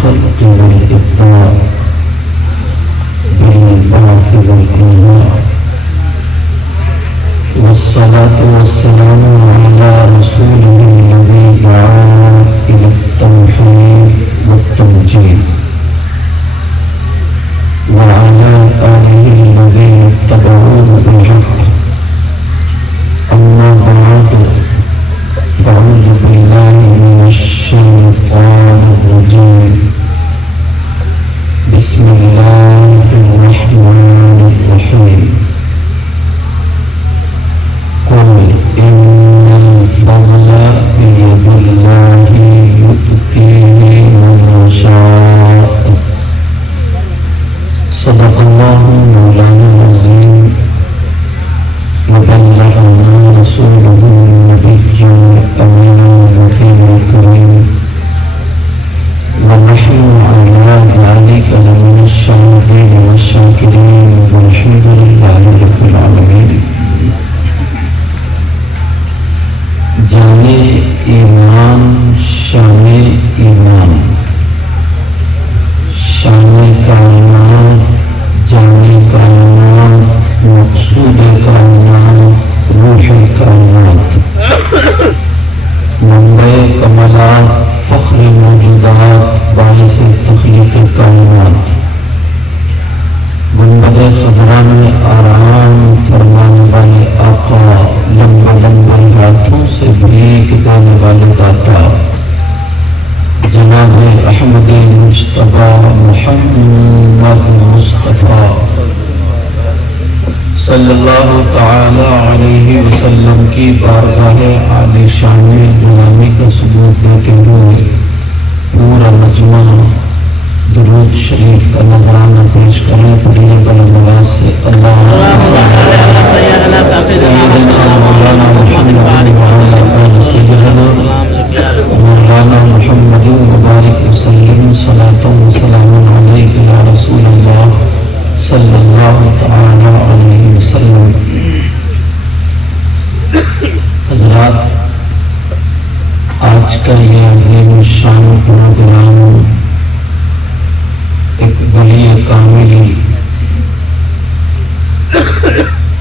الخلق والإبداع بالبعث والإنهاء، والصلاة والسلام على رسوله الذي دعا إلى التوحيد والتمجيد، وعلى آله الذين اتبعوه بالحق. أما بعد، فأعوذ بالله من الشيطان الرجيم. بسم الله الرحمن الرحيم. قل إن الفضل بيد الله يؤتيه من يشاء. صدق الله مولانا العظيم، وبلغنا رسوله النبي الأمين المكين الكريم، ونحن على ذلك لمن الشاهدين والشاكرين، والحمد لله رب العالمين. جانے ایمان شان ایمان، شان کائنات، جانے کائنات، مقصود کائنات، روح کائنات، منبع کمالات، فخر موجودات، باعث تخلیق کائنات، گنبد خضرا میں آرام فرمانے والے آقا، لمبے لمبے ہاتھوں سے بھیگ دینے والے داتا، جناب احمد مجتبیٰ محمد مصطفیٰ صلی اللہ تعالی علیہ وسلم کی بارگاہ عالی شان غلامی کا ثبوت دیتے ہوئے پورا مجمع درود شریف کا نذرانہ پیش کریں. پڑھیے بلند سے اللہم سیدنا مولانا محمد وعلی آل سیدنا مولانا محمد مبارک وسلم صلاۃ و سلام علیک یا رسول اللہ صلی اللہ تعالی علیہ وسلم. حضرات، آج کا یہ عظیم الشان پروگرام ایک ولی کامل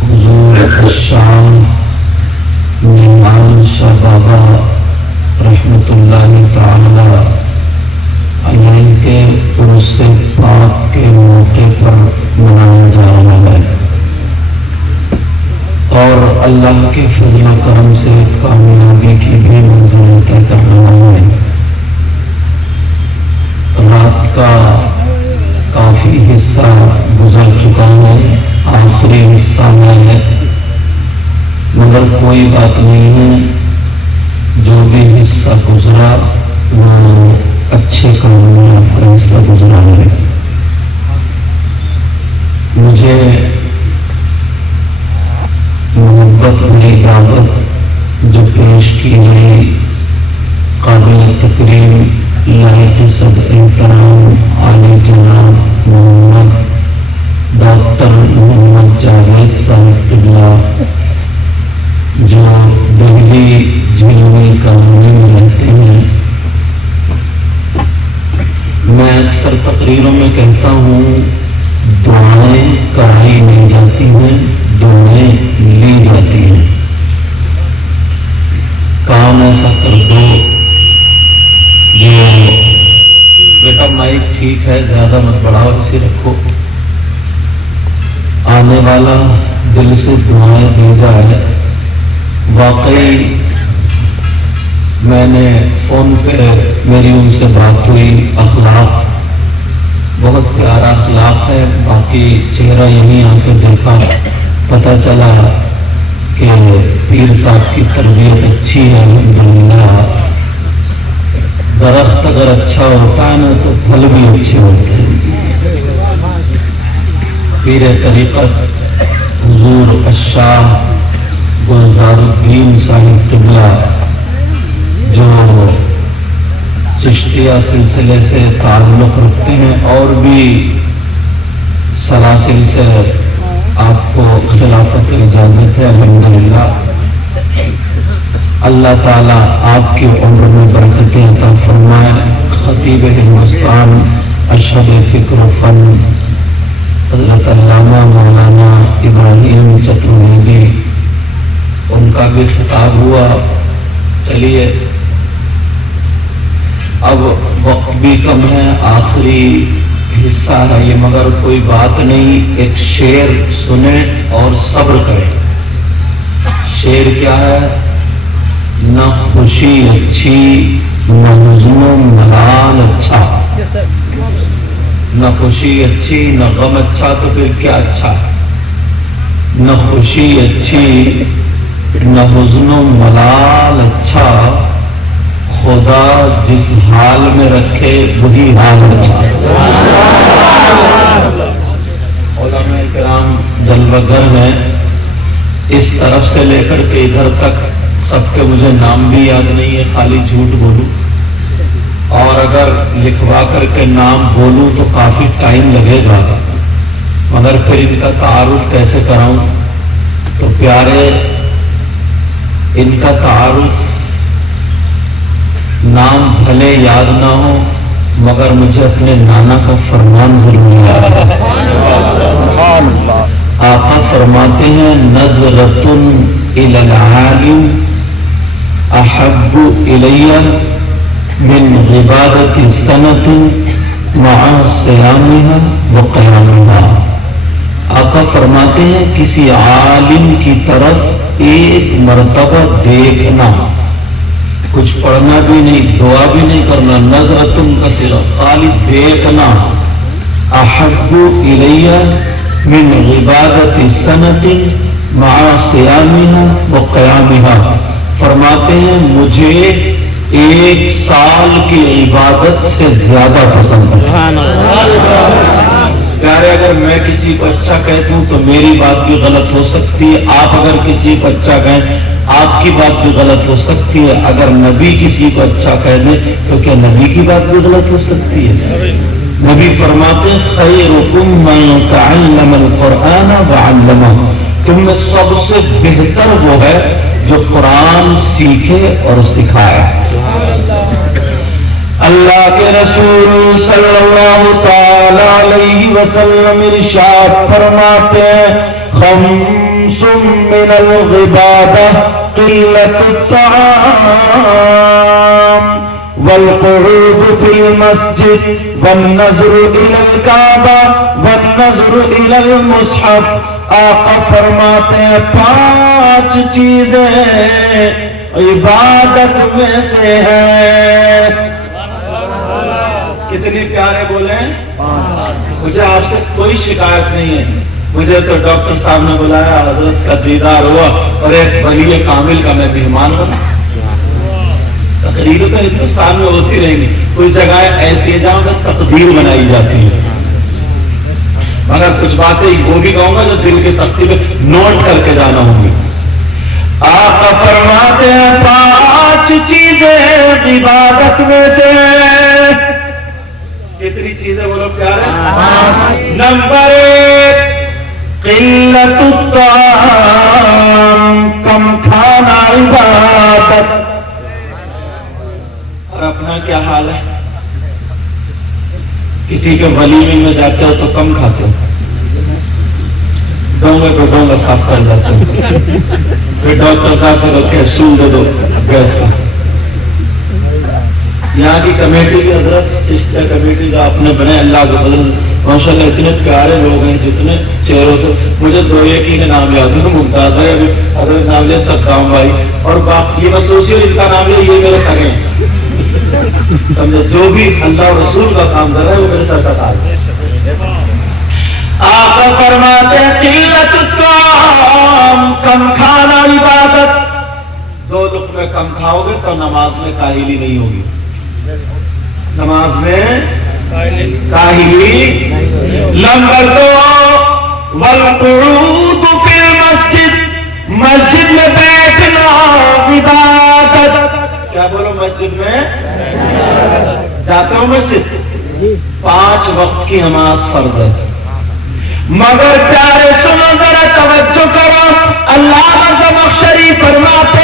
حضور الشام نعمان شاہ بابا رحمۃ اللہ تعالی علیہ کے عرس پاک کے موقع پر منایا جا رہا ہے، اور اللہ کے فضل و کرم سے کامیابی کی بھی منزل طے کر رہا ہے. رات کا کافی حصہ گزر چکا ہے، آخری حصہ ہے، مگر کوئی بات نہیں ہے، جو بھی حصہ گزرا وہ اچھے کام میں آپ کا حصہ گزرا ہے. مجھے محبت بڑی دعوت جو پیش کی گئی، قابل تکریم لائق صدر احترام عالی جناب محمد ڈاکٹر محمد جاوید صاحب قبلہ، جو دہلی جھیلوی کالونی میں رہتے ہیں. میں اکثر تقریروں میں کہتا ہوں، دعائیں کرائی نہیں جاتی ہیں، دعائیں لی جاتی ہیں. کام ایسا کر دو جو بیٹا مائک ٹھیک ہے، زیادہ مت بڑھاؤ، اسے رکھو. آنے والا دل سے دعائیں بھیجا ہے. واقعی میں نے فون پہ میری ان سے بات ہوئی، اخلاق بہت پیارا اخلاق ہے. باقی چہرہ یہیں آ کے دیکھا، پتہ چلا کہ پیر صاحب کی تربیت اچھی ہے الحمدللہ. درخت اگر اچھا ہوتا ہے نا تو پھل بھی اچھے ہوتے ہیں. پیر طریقت حضور الشاہ گلزار الدین صاحب قبلہ، جو چشتیہ سلسلے سے تعلق رکھتے ہیں اور بھی سلاسل سے آپ کو خلافت اجازت ہے الحمدللہ. اللہ تعالیٰ آپ کی عمر میں برکتیں عطا فرمائے، خطیب ہندوستان اشہر فکر و فن حضرت علامہ مولانا ابراہیم چترویدی، ان کا بھی خطاب ہوا. چلیے اب وقت بھی کم ہے، آخری حصہ ہے یہ، مگر کوئی بات نہیں، ایک شعر سنیں اور صبر کریں. شعر کیا ہے؟ نہ خوشی اچھی نہ حزن و ملال اچھا. نہ خوشی اچھی نہ غم اچھا تو پھر کیا اچھا؟ نہ خوشی اچھی نہ حزن و ملال اچھا، خدا جس حال میں رکھے وہی حال اچھا. علماء کرام جلوہ گر ہیں، اس طرف سے لے کر کے ادھر تک سب کے مجھے نام بھی یاد نہیں ہے، خالی جھوٹ بولوں، اور اگر لکھوا کر کے نام بولوں تو کافی ٹائم لگے گا، مگر پھر ان کا تعارف کیسے کراؤں؟ تو پیارے، ان کا تعارف نام بھلے یاد نہ ہو مگر مجھے اپنے نانا کا فرمان ضرور یاد ہے. آقا فرماتے ہیں نظرۃ الی العالم احب الی من عبادت سنۃ مع صیامها وقیامها. آقا فرماتے ہیں کسی عالم کی طرف ایک مرتبہ دیکھنا، کچھ پڑھنا بھی نہیں، دعا بھی نہیں کرنا، نظرتم کا صرف خالی دیکھنا، احب الی من عبادت سنۃ مع صیامها وقیامها. فرماتے ہیں مجھے ایک سال کی عبادت سے زیادہ پسند ہے. پیارے، اگر میں کسی کو اچھا کہتا ہوں تو میری بات بھی غلط ہو سکتی ہے، آپ اگر کسی کو اچھا کہیں آپ کی بات بھی غلط ہو سکتی ہے، اگر نبی کسی کو اچھا کہہ دے تو کیا نبی کی بات بھی غلط ہو سکتی ہے؟ نبی فرماتے خیرکم من تعلم القرآن وعلمہ، تم میں سب سے بہتر وہ ہے جو قرآن سیکھے اور سکھائے. اللہ کے رسول صلی اللہ تعالی علیہ وسلم ارشاد فرماتے ہیں خمس من العبادہ قلت الطعام والقعود فی المسجد والنظر الی الکعبہ والنظر الی المصحف. آقا فرماتے ہیں 5 چیزیں عبادت میں سے ہیں. کتنی پیارے بولے ہیں؟ مجھے آپ سے کوئی شکایت نہیں ہے. مجھے تو ڈاکٹر صاحب نے بلایا، حضرت کا دیدار ہوا اور ایک ولی کامل کا میں مہمان بنا. تقریر تو ہندوستان میں ہوتی رہیں گی، کوئی جگہ ایسی ہے جہاں پر تقدیر بنائی جاتی ہے، مگر کچھ باتیں وہ بھی کہوں گا جو دل کی تختی پہ نوٹ کر کے جانا ہوں گی. آقا فرماتے ہیں 5 چیزیں عبادت میں سے. کتنی چیزیں بولو پیارے؟ نمبر 1 قلت الطعام، کم کھانا عبادت. اور اپنا کیا حال ہے؟ کسی کے ولیمے میں جاتے ہو تو کم کھاتے ہو، ڈونگے کو ڈونگا صاف کر جاتے ہو، پھر ڈاکٹر صاحب سے کہتے ہیں کیپسول دے دو گیس کا. یہاں کی کمیٹی کی حضرت چشتیہ کمیٹی جو آپ نے بنے، اللہ کے فضل ماشاء اللہ اتنے پیارے لوگ ہیں، جتنے چہروں سے مجھے 2 ایک ہی کے نام یاد ہے، ممتاز ہے حضرت نام لے سکام بھائی، اور باقی یہ مسوسی ان کا نام لے، یہ میرے سگے ہیں. سمجھے جو بھی اللہ رسول کا کام کر رہا ہے وہ میرے سر کا کام ہے. آقا فرماتے ہیں قلت الطعام، کم کھانا عبادت. 2 لقمے کم کھاؤ گے تو نماز میں کاہلی نہیں ہوگی، نماز میں کاہلی. نمبر 2 والقعود فی المسجد، مسجد میں بیٹھنا عبادت. کیا بولو؟ مسجد میں جاتے ہو مسجد؟ 5 وقت کی نماز فرض ہے، مگر پیارے سنو ذرا توجہ کرو. اللہ زمخشری فرماتے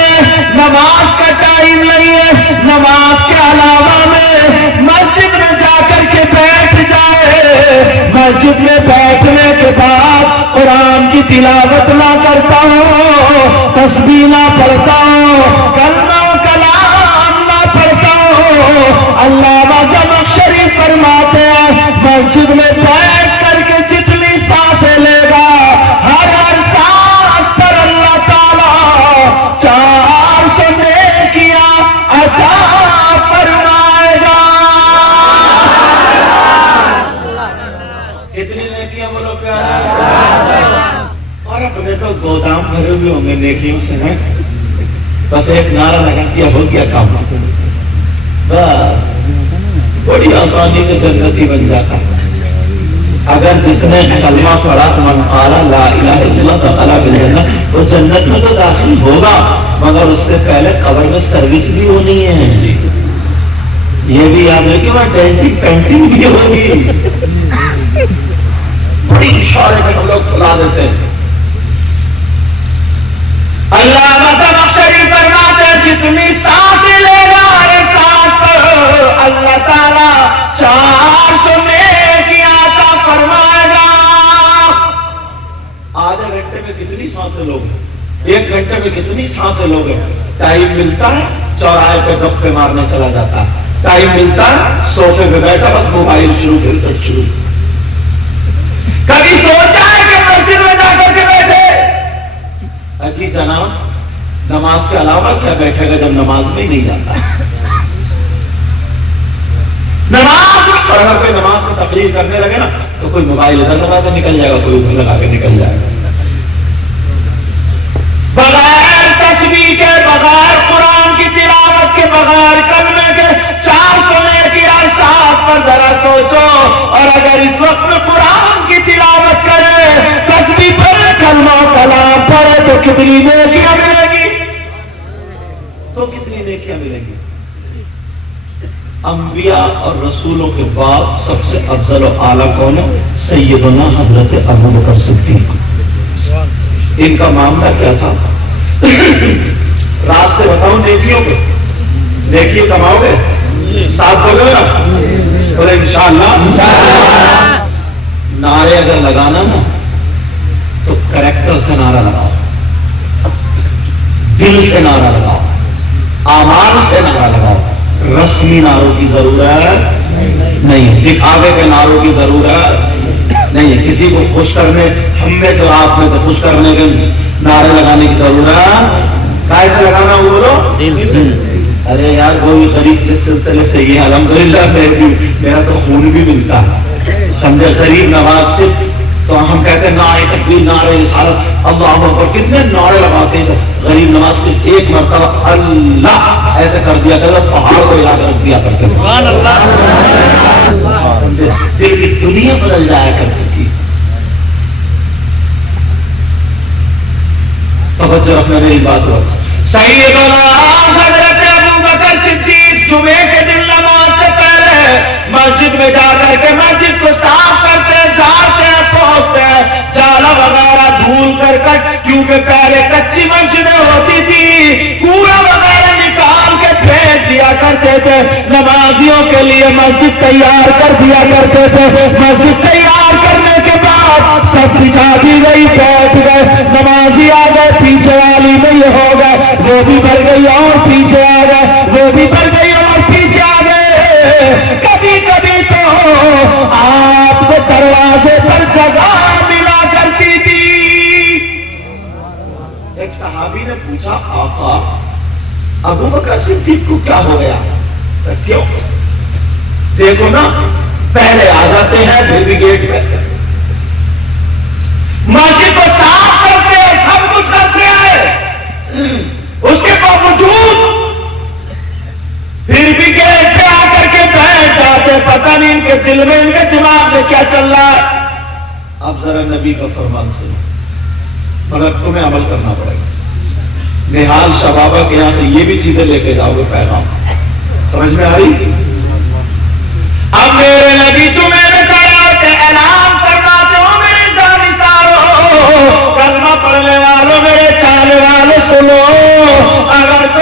نماز کا ٹائم نہیں ہے، نماز کے علاوہ میں مسجد میں جا کر کے بیٹھ جائے، مسجد میں بیٹھنے کے بعد قرآن کی تلاوت نہ کرتا ہوں، تسبیح نہ پڑھتا ہوں، کلمہ و کلام نہ پڑھتا ہوں، علامہ زمخشری فرماتے ہیں مسجد میں بیٹھ کر کے جتنی سانسیں لے گا، ہر سانس پر اللہ تعالیٰ 400 نیکیاں عطا فرمائے گا۔ کتنی نیکیاں بولو پیارے؟ اور اپنے تو گودام بھرے ہوئے ہوں گے نیکیوں سے، ہیں بس ایک نعرہ لگا دیا ہو گیا کام، بس بڑی آسانی سے جنتی بن جاتا ہے۔ اگر جس نے کلمہ پڑھا من قال لا الہ الا اللہ دخل الجنہ، وہ جنت میں تو داخل ہوگا، مگر اس سے پہلے قبر میں سروس بھی ہونی ہے، یہ بھی یاد رکھیں، وہاں ڈینٹنگ پینٹنگ بھی ہوگی، بڑی اشارے میں ہم لوگ کھلا دیتے ہیں۔ علامہ زمخشری فرماتے ہیں جتنی سانسیں لے گا ہر سانس پر اللہ تعالیٰ 400 نیکیاں عطا فرمائے گا۔ آدھے گھنٹے میں کتنی سانسیں لوگ، ایک گھنٹے میں کتنی سانسیں لوگ، ٹائم ملتا ہے چوراہے پہ گپے مارنے چلا جاتا ہے، ٹائم ملتا ہے صوفے پہ بیٹھا بس موبائل شروع پھر سب شروع۔ کبھی سوچا ہے کہ مسجد میں جا کر کے بیٹھے؟ اجی جناب نماز کے علاوہ کیا بیٹھے گا جب نماز میں ہی نہیں جاتا؟ نماز، اور اگر کوئی نماز میں تقریر کرنے لگے نا تو کوئی موبائل ادھر لگا کے نکل جائے گا، کوئی ادھر لگا کے نکل جائے گا، بغیر تسبیح کے، بغیر قرآن کی تلاوت کے، بغیر کلمے کے 400 نیکی ہر ساتھ پر ذرا سوچو۔ اور اگر اس وقت میں قرآن کی تلاوت کرے، تسبیح پڑھے، کلمہ کلام پڑھے تو کتنی نیکیاں ملے گی، تو کتنی نیکیاں ملے گی۔ انبیاء اور رسولوں کے بعد سب سے افضل و اعلیٰ کون ہے؟ سیدنا حضرت ابوبکر صدیق۔ ان کا معاملہ کیا تھا؟ راستے بتاؤ نیکیوں کے، نیکی کماؤ گے، ساتھ بولو نا، بولے انشاءاللہ۔ نعرے اگر لگانا نا تو کریکٹر سے نعرہ لگاؤ، دل سے نعرہ لگاؤ، اعمال سے نعرہ لگاؤ، رسمی نعروں کی ضرورت نہیں، دکھاوے کے نعروں کی ضرورت نہیں، کسی کو خوش کرنے، ہم میں سے آپ میں سے خوش کرنے کے نعرے لگانے کی ضرورت، کیسے لگانا ہو بولو؟ ارے یار کوئی غریب جس سلسلے سے یہ الحمدللہ میرا تو خون بھی ملتا ہے، سمجھے، غریب نواز سے تو ہم کہتے ہیں نعرے تکبیر، نعرے رسالت، اللہ اکبر، کتنے نعرے لگاتے ہیں۔ غریب نواز صرف ایک مرتبہ اللہ ایسے کر دیا کرتا، پہاڑ کو ہلا کر رکھ دیا کرتے، سبحان اللہ، سمجھے، دل کی دنیا بدل جایا کرتی تھی۔ توجہ رکھنا میری بات ہو۔ سیدنا حضرت ابوبکر صدیق جمعے کے دن نماز سے پہلے مسجد میں جا کر کے مسجد کو صاف کرتے، جھاڑتے، پوچھتے، جالا وغیرہ دھول کرکٹ، کیونکہ پہلے کچی مسجدیں ہوتی تھی، کوڑا وغیرہ نکال کے پھینک دیا کرتے تھے، نمازیوں کے لیے مسجد تیار کر دیا کرتے تھے، مسجد تیار کرنے کے بعد سب بچھا دی گئی، بیٹھ گئے، نمازی آ گئے، پیچھے والی میں یہ ہو گئے، وہ بھی بڑھ گئی اور پیچھے آ گئے، وہ بھی بڑھ گئی اور پیچھے آ گئے، کبھی کبھی تو آپ کو دروازے پر جگہ ملا کرتی تھی۔ ایک صحابی نے پوچھا آقا ابوبکر صدیق کو کیا ہو گیا؟ کیوں؟ دیکھو نا پہلے آ جاتے ہیں پھر بھی گیٹ پہ مسجد کو صاف کرتے ہیں، سب کچھ کرتے ہیں، اس کے باوجود پھر بھی گیٹ پہ آ کر کے بیٹھ جاتے، پتہ نہیں ان کے دل میں، ان کے دماغ میں کیا چل رہا ہے۔ اب ذرا نبی کا فرمان سنو، مگر تمہیں عمل کرنا پڑے گا۔ نہال شبابہ کے یہاں سے یہ بھی چیزیں لے کے جاؤ گے، پیغام سمجھ میں آئی؟ اب میرے نبی تمہیں اعلان فرماتے ہو، میرے جانثارو، کلمہ پڑھنے والوں، میرے چاہنے والوں سنو، اگر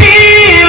3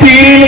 3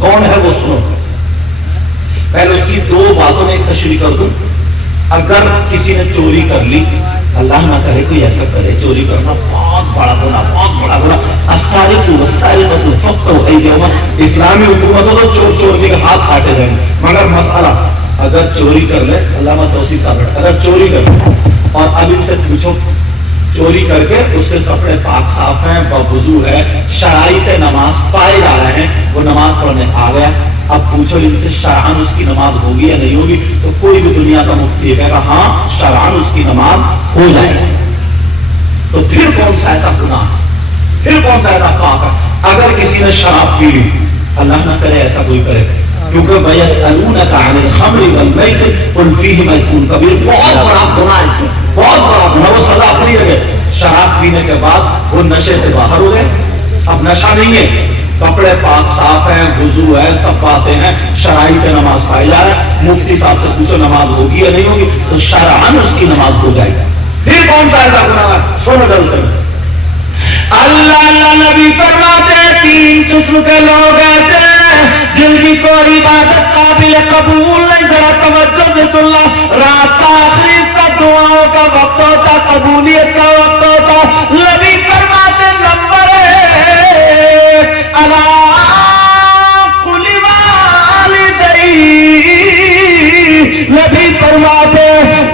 کون ہے وہ سنو. پہلے اس کی دو باتوں میں ایک تشریح کر دوں. اگر کسی نے چوری کر لی، اللہ نہ کرے کوئی ایسا کرے، چوری کرنا بہت بڑا گناہ، بہت بڑا گناہ. اسلامی حکومت ہو تو چور چور کے ہاتھ کاٹے جائیں گے. مگر مسئلہ اگر چوری کر لے، علامہ توصیف صاحب اگر چوری کر لے اور اب ان سے پوچھو چوری کر کے اس کے کپڑے پاک صاف ہیں، وضو ہے، شرائط نماز پائے جا رہے ہیں، وہ نماز پڑھنے آ گیا، اب پوچھو ان سے شرعاً اس کی نماز ہوگی یا نہیں ہوگی، تو کوئی بھی دنیا کا مفتی کہے گا ہاں شرعاً اس کی نماز ہو جائے گی. تو پھر کون سا ایسا گناہ، پھر کون سا ایسا پاک ہے؟ اگر کسی نے شراب پی لی، اللہ نہ کرے ایسا کوئی کرے، کیونکہ وَيَسْأَلُونَكَ عَنِ الْخَمْرِ وَالْمَيْسِرِ قُلْ فِيهِمَا إِثْمٌ كَبِيرٌ. بہت بڑا گناہ ہے اس میں، بہت بڑا گناہ. وہ سزا اپنی جگہ. شراب پینے کے بعد وہ نشے سے باہر ہو گئے، اب نشہ نہیں ہے، کپڑے پاک صاف ہیں، وضو ہے، سب باتیں ہیں، شرائط نماز پائی جا رہا ہے. مفتی صاحب سے پوچھو نماز ہوگی یا نہیں ہوگی، تو شرعاً اس کی نماز ہو جائے گی. پھر کون سا ایسا گناہ ہے؟ سنو ضرور سے. اللہ نبی فرماتے ہیں تین قسم کے لوگ ایسے ہیں جن کی کوئی عبادت قابل قبول نہیں. ذرا توجہ سے سن لو. رات کا آخری سب دعاؤں کا وقت ہوتا، قبولیت کا وقت ہوتا. نبی فرماتے نمبر ایک اللہ کل والدی. نبی فرماتے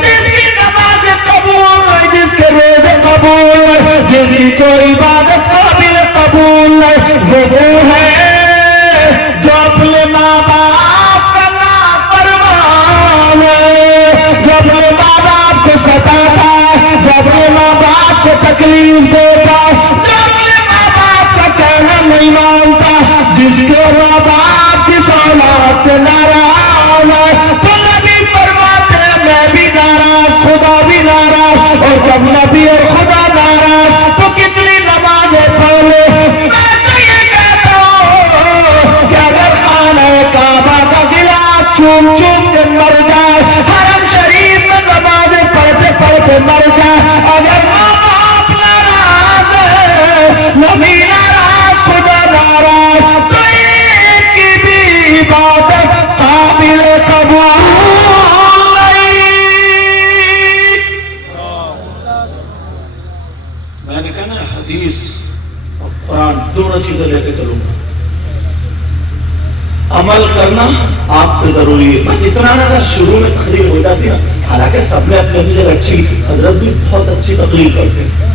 جس کی نماز قبول نہیں، جس کے روزے قبول نہیں، جس کی کوئی عبادت قابل قبول نہیں، وہ ہے جو اپنے ماں باپ کا نافرمان ہے، جو اپنے ماں باپ کو ستاتا ہے، جو اپنے ماں باپ کو تکلیف دیتا ہے، جو اپنے ماں باپ کا کہنا نہیں مانتا، جس کے ماں باپ کی اولاد سے ناراض ہے. تو نبی فرماتے ہیں میں بھی ناراض، خدا بھی ناراض، اور جب نبی اور خدا ناراض تو کتنی نمازیں پڑھ لے. میں تو یہ کہتا ہوں کہ اگر خانہ کعبہ کا گلاس چوم چوم کے مر جائے، حرم شریف میں نمازیں پڑھتے پڑھتے مر جائے، اگر ماں باپ ناراض ہے، نبی ناراض، خدا ناراض، تو ایک کی بھی عبادت قابل قبول نہیں. میں نے کہا نا حدیث اور قرآن دونوں چیزیں لے کے چلوں گا. عمل کرنا آپ پہ ضروری ہے. بس اتنا نہ شروع میں تقریر ہو جاتی ہے، حالانکہ سب نے اپنی اپنی جگہ اچھی، حضرت بھی بہت اچھی تقریر کرتے ہیں.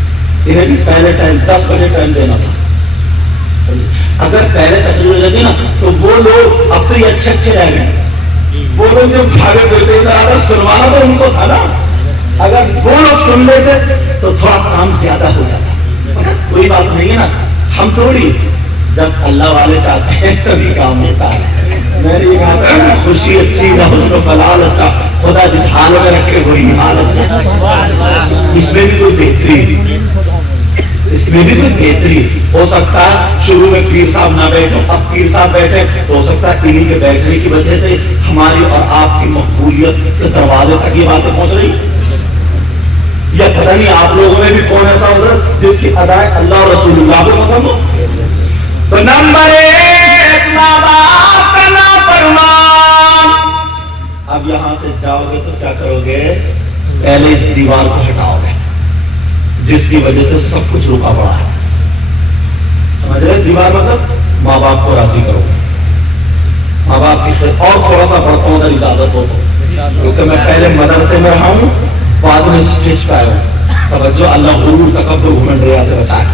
انہیں بھی پہلے ٹائم 10 بجے ٹائم دینا تھا. اگر پہلے تقریر ہو جاتی نا تو وہ لوگ اب تو یہ اچھے اچھے رہ گئے، وہ لوگ جو بھاگے پھرتے ادھر سنوانا تو ان کو تھا نا. اگر وہ لوگ سن لیتے تو تھوڑا کام زیادہ ہو جاتا. مگر کوئی بات نہیں ہے نا، ہم تھوڑی، جب اللہ والے چاہتے ہیں تبھی کام ہوتا ہے. میں نے یہ کہا تھا خوشی اچھی نہ حسن و بلال اچھا، خدا جس حال میں رکھے وہی حال اچھا. اس میں بھی کوئی بہتری، اس میں بھی کوئی بہتری ہو سکتا ہے. شروع میں پیر صاحب نہ بیٹھو، اب پیر صاحب بیٹھے تو ہو سکتا ہے انہیں کے بیٹھنے کی وجہ سے ہماری اور آپ کی مقبولیت کے دروازے تک یہ باتیں پہنچ رہی. یا پتہ نہیں آپ لوگوں میں بھی کون ایسا ہوگا جس کی ادائے اللہ اور رسول اللہ کو پسند ہو. تو نمبر ایک ماں باپ کا نافرمان. اب یہاں سے جاؤ گے تو کیا کرو گے؟ پہلے اس دیوار کو ہٹاؤ گے جس کی وجہ سے سب کچھ رکا پڑا ہے. سمجھ رہے؟ دیوار مطلب ماں باپ کو راضی کرو، ماں باپ کی خیر. اور تھوڑا سا پڑھتا ہوں اگر اجازت ہو تو، کیونکہ میں پہلے مدرسے میں رہا ہوں، بعد میں اسٹیج پہ آیا ہوں. توجہ، اللہ غرور تکبر گھمنڈ ریا سے بچائے.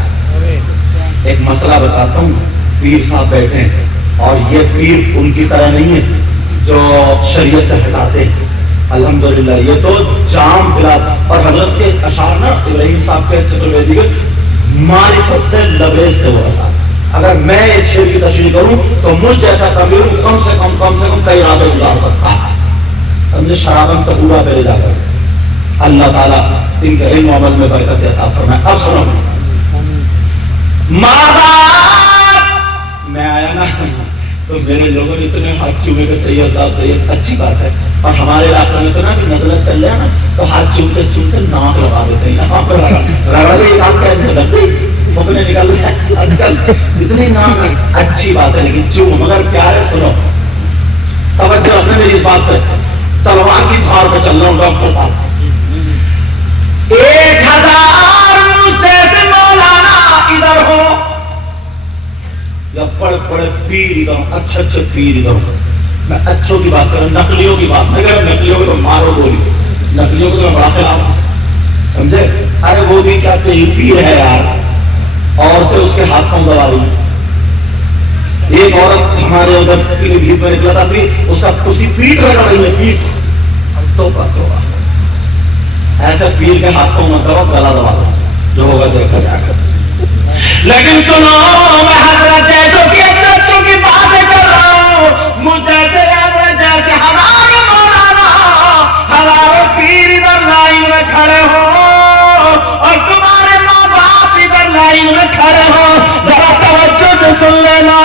ایک مسئلہ بتاتا ہوں. پیر صاحب بیٹھے ہیں اور یہ پیر ان کی طرح نہیں ہے جو شریعت سے ہٹاتے ہیں. الحمدللہ یہ تو جام بلا. اور حضرت کے اشعار نا ابراہیم صاحب کے چترویدی کے معرفت سے لبریز کے وہ رہا. اگر میں ایک شعر کی تشریح کروں تو مجھ جیسا کبیر کم سے کم کئی راتیں گزار سکتا ہے. سمجھے؟ شرابن تبورہ پہ لے جا کر اللہ تعالیٰ ان کے علم و عمل میں برکت عطا فرمائے. اب سنو، ماں باپ. میں آیا نا تو میرے لوگوں نے اتنے ہاتھ چومے کے سید صاحب سید، اچھی بات ہے. اور ہمارے علاقے میں تو نا کہ نزلت چل جائے نا تو ہاتھ چومتے چومتے ناک لگا دیتے ہیں. یہاں پر یہ بات کیسے لگ گئی؟ پھوکنے نکل رہے ہیں آج کل اتنی نام ہے. اچھی بات ہے لیکن جو مگر پیارے سنو توجہ رکھنا میری اس بات پہ. تلوار کی دھار پہ چل رہا ہوں ڈاکٹر صاحب. 1000 مجھ جیسے مولانا ادھر ہو یا بڑے بڑے پیر ادھر, اچھے پیر ادھر. میں اچھوں کی بات کروں, نقلیوں کی بات نہیں کروں. نقلیوں کو تو مارو گولی, نقلیوں کو تو میں بڑا خلاف سمجھے. ارے وہ بھی کیا پیر ہے یار, عورتیں اس کے ہاتھوں دبا رہی. ایک عورت ہمارے ادھر پیلی بھیڑ میں نکلا تھا, اس کی پیٹ رگڑ رہی ہے, پیٹ. توبہ توبہ, ایسے پیر کے ہاتھوں مت دبا, گلا دبا دو, جو ہوگا دیکھا جا کر. لیکن سنو میں حضرت جیسوں کی اچھوں کی باتیں کر رہا ہوں. مجھ جیسے جیسے ہزاروں مولانا ہزاروں پیر ادھر لائن میں کھڑے ہو اور تمہارے ماں باپ ادھر لائن میں کھڑے ہو. ذرا توجہ سے سن لینا.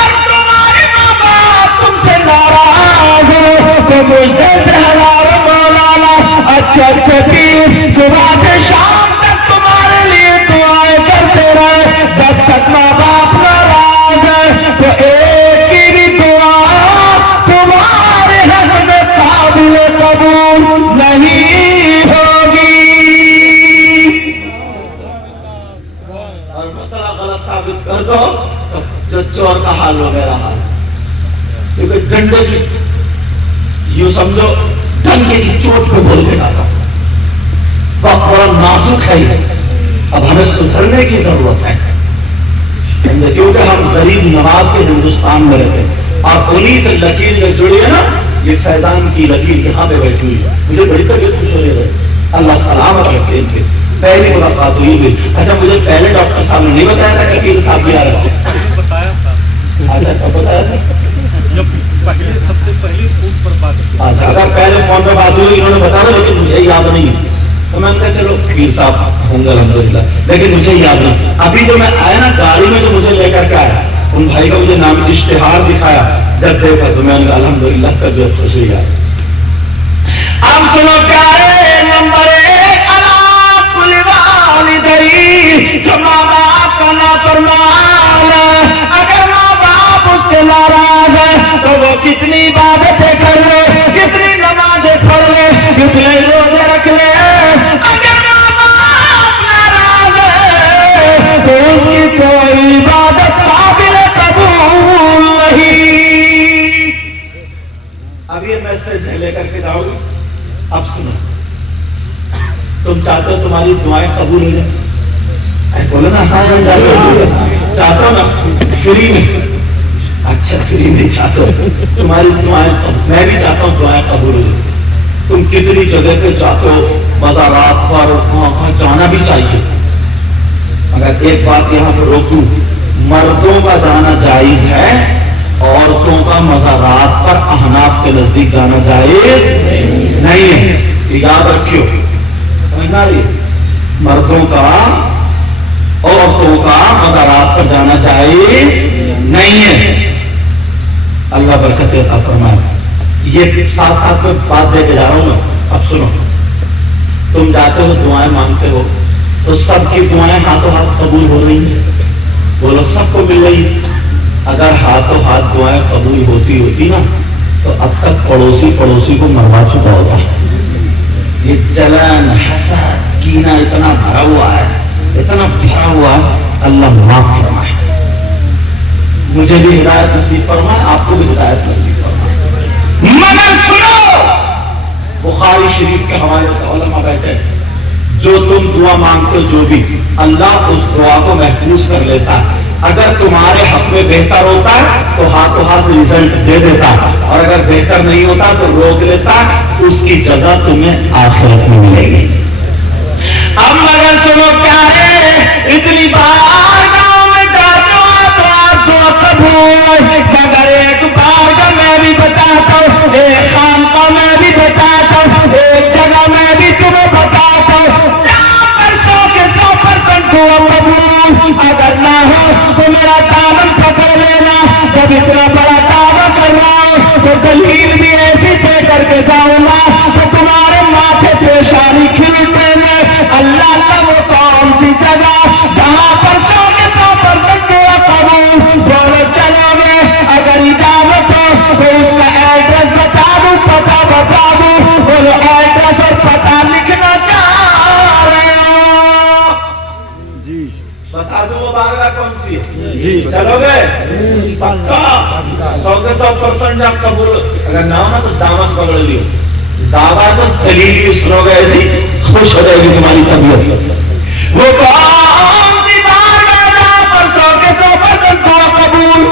اور تمہارے ماں باپ تم سے ناراض ہو تو مجھ جیسے ہزاروں مولانا اچھے پیر صبح سے شام تک تمہارے لیے دعائیں کرتے رہے. جب تک ماں باپ ناراض ہے تو ایک کی بھی دعا تمہارے حق میں قابل قبول نہیں ہوگی. اور مسئلہ غلط ثابت کر دو تو چور کا حال وغیرہ حال. کیونکہ ڈنڈے کی یوں سمجھو ڈنڈے کی چوٹ کو بول کے جاتا. وقت بڑا نازک ہے, اب ہمیں سدھرنے کی ضرورت ہے کیونکہ ہم غریب نواز کے ہندوستان میں رہتے ہیں اور انہی سے لکیر جو جڑی ہے نا, یہ فیضان کی لکیر یہاں پہ بیٹھی ہوئی ہے. مجھے بڑی طبیعت خوش ہو رہی ہے, اللہ سلامت رکھے ان کے. پہلی ملاقات ہوئی بھی. اچھا مجھے پہلے ڈاکٹر صاحب نے نہیں بتایا تھا کہ کبیر صاحب بھی آ رہے تھے. اچھا کب بتایا تھا؟ سب سے پہلی فون پر بات. اچھا اگر پہلے فون پہ بات ہوئی انہوں نے بتایا لیکن مجھے یاد نہیں ہے تو میں نے کہا چلو پیر صاحب ہوں گے الحمدللہ, لیکن مجھے یاد نہیں. ابھی تو میں آیا نا گاڑی میں تو مجھے لے کر کے آیا, ان بھائی کا مجھے نام اشتہار دکھایا, جب دیکھا تو میں نے کہا الحمدللہ طبیعت خوش ہوئی. اب سنو پیارے, نمبر 1 اللہ کل والدین, جو ماں باپ کا نافرمان ہے, اگر ماں باپ اس سے ناراض ہے تو وہ کتنی عبادتیں کر لے, کتنی نمازیں پڑھ لے, کتنے روزے رکھ لے, اگر ماں باپ ناراض ہے تو اس کی کوئی عبادت قابل قبول نہیں. اب یہ میسج لے کر کے جاؤ گے. اب سنو, تم چاہتے ہو تمہاری دعائیں قبول ہو جائیں؟ بولو نا ہاں چاہتے ہو نا فری میں. اچھا فری میں چاہتے ہو تمہاری دعائیں, میں بھی چاہتا ہوں دعائیں قبول ہو جائیں. تم کتنی جگہ پہ چاہتے ہو, مزارات پر وہاں جانا بھی چاہیے. اگر ایک بات یہاں پہ روکوں, مردوں کا جانا جائز ہے, عورتوں کا مزارات پر احناف کے نزدیک جانا جائز نہیں ہے. یاد رکھیو, سمجھنا رہی, مردوں کا عورتوں کا مزارات پر جانا جائز نہیں ہے. اللہ برکت عطا فرمائے. یہ ساتھ ساتھ میں بات دے کے جا رہا ہوں میں. اب سنو, تم جاتے ہو دعائیں مانگتے ہو تو سب کی دعائیں ہاتھوں ہاتھ قبول ہو رہی ہیں. بولو سب کو مل رہی. اگر ہاتھوں ہاتھ دعائیں قبول ہوتی نا تو اب تک پڑوسی کو مروا چکا ہوتا ہے. یہ جلن حسد کینہ اتنا بھرا ہوا ہے, اتنا بھرا ہوا ہے. اللہ معاف فرمائے, مجھے بھی ہدایت نصیب فرمائے, آپ کو بھی ہدایت نصیب فرمائے. مگر سنو, بخاری شریف کے حوالے سے علماء بیٹھے, جو تم دعا مانگتے ہو جو بھی, اللہ اس دعا کو محفوظ کر لیتا ہے. اگر تمہارے حق میں بہتر ہوتا ہے تو ہاتھوں ہاتھ رزلٹ دے دیتا, اور اگر بہتر نہیں ہوتا تو روک لیتا. اس کی جزا تمہیں آخرت میں ملے گی. اب مگر سنو پیارے, اتنی بار گاؤں میں جاتے ہو تو آپ دعا قبول, مگر ایک بار کا میں بھی بتاتا ہوں, ایک خانقاہ میں بھی بتاتا ہوں, ایک جگہ میں بھی تمہیں بتاتا ہوں, 100% دعا قبول. اگر نہ ہو تو میرا دامن پکڑ لینا. جب اتنا بڑا دعویٰ کر رہا ہوں تو دلیل بھی ایسی دے کر کے جاؤں گا تو تمہارے ماتھے پیشانی کھلتے ہیں. اللہ اللہ وہ کون سی جگہ جہاں چلو گے پکا 100% آپ قبول اگر نہ ہو نا تو دامن پکڑ لیو دعویٰ تو دلیل بھی سنو گے ایسی خوش ہو جائے گی تمہاری طبیعت وہ کون سی بار جہاں پر 100% دعا قبول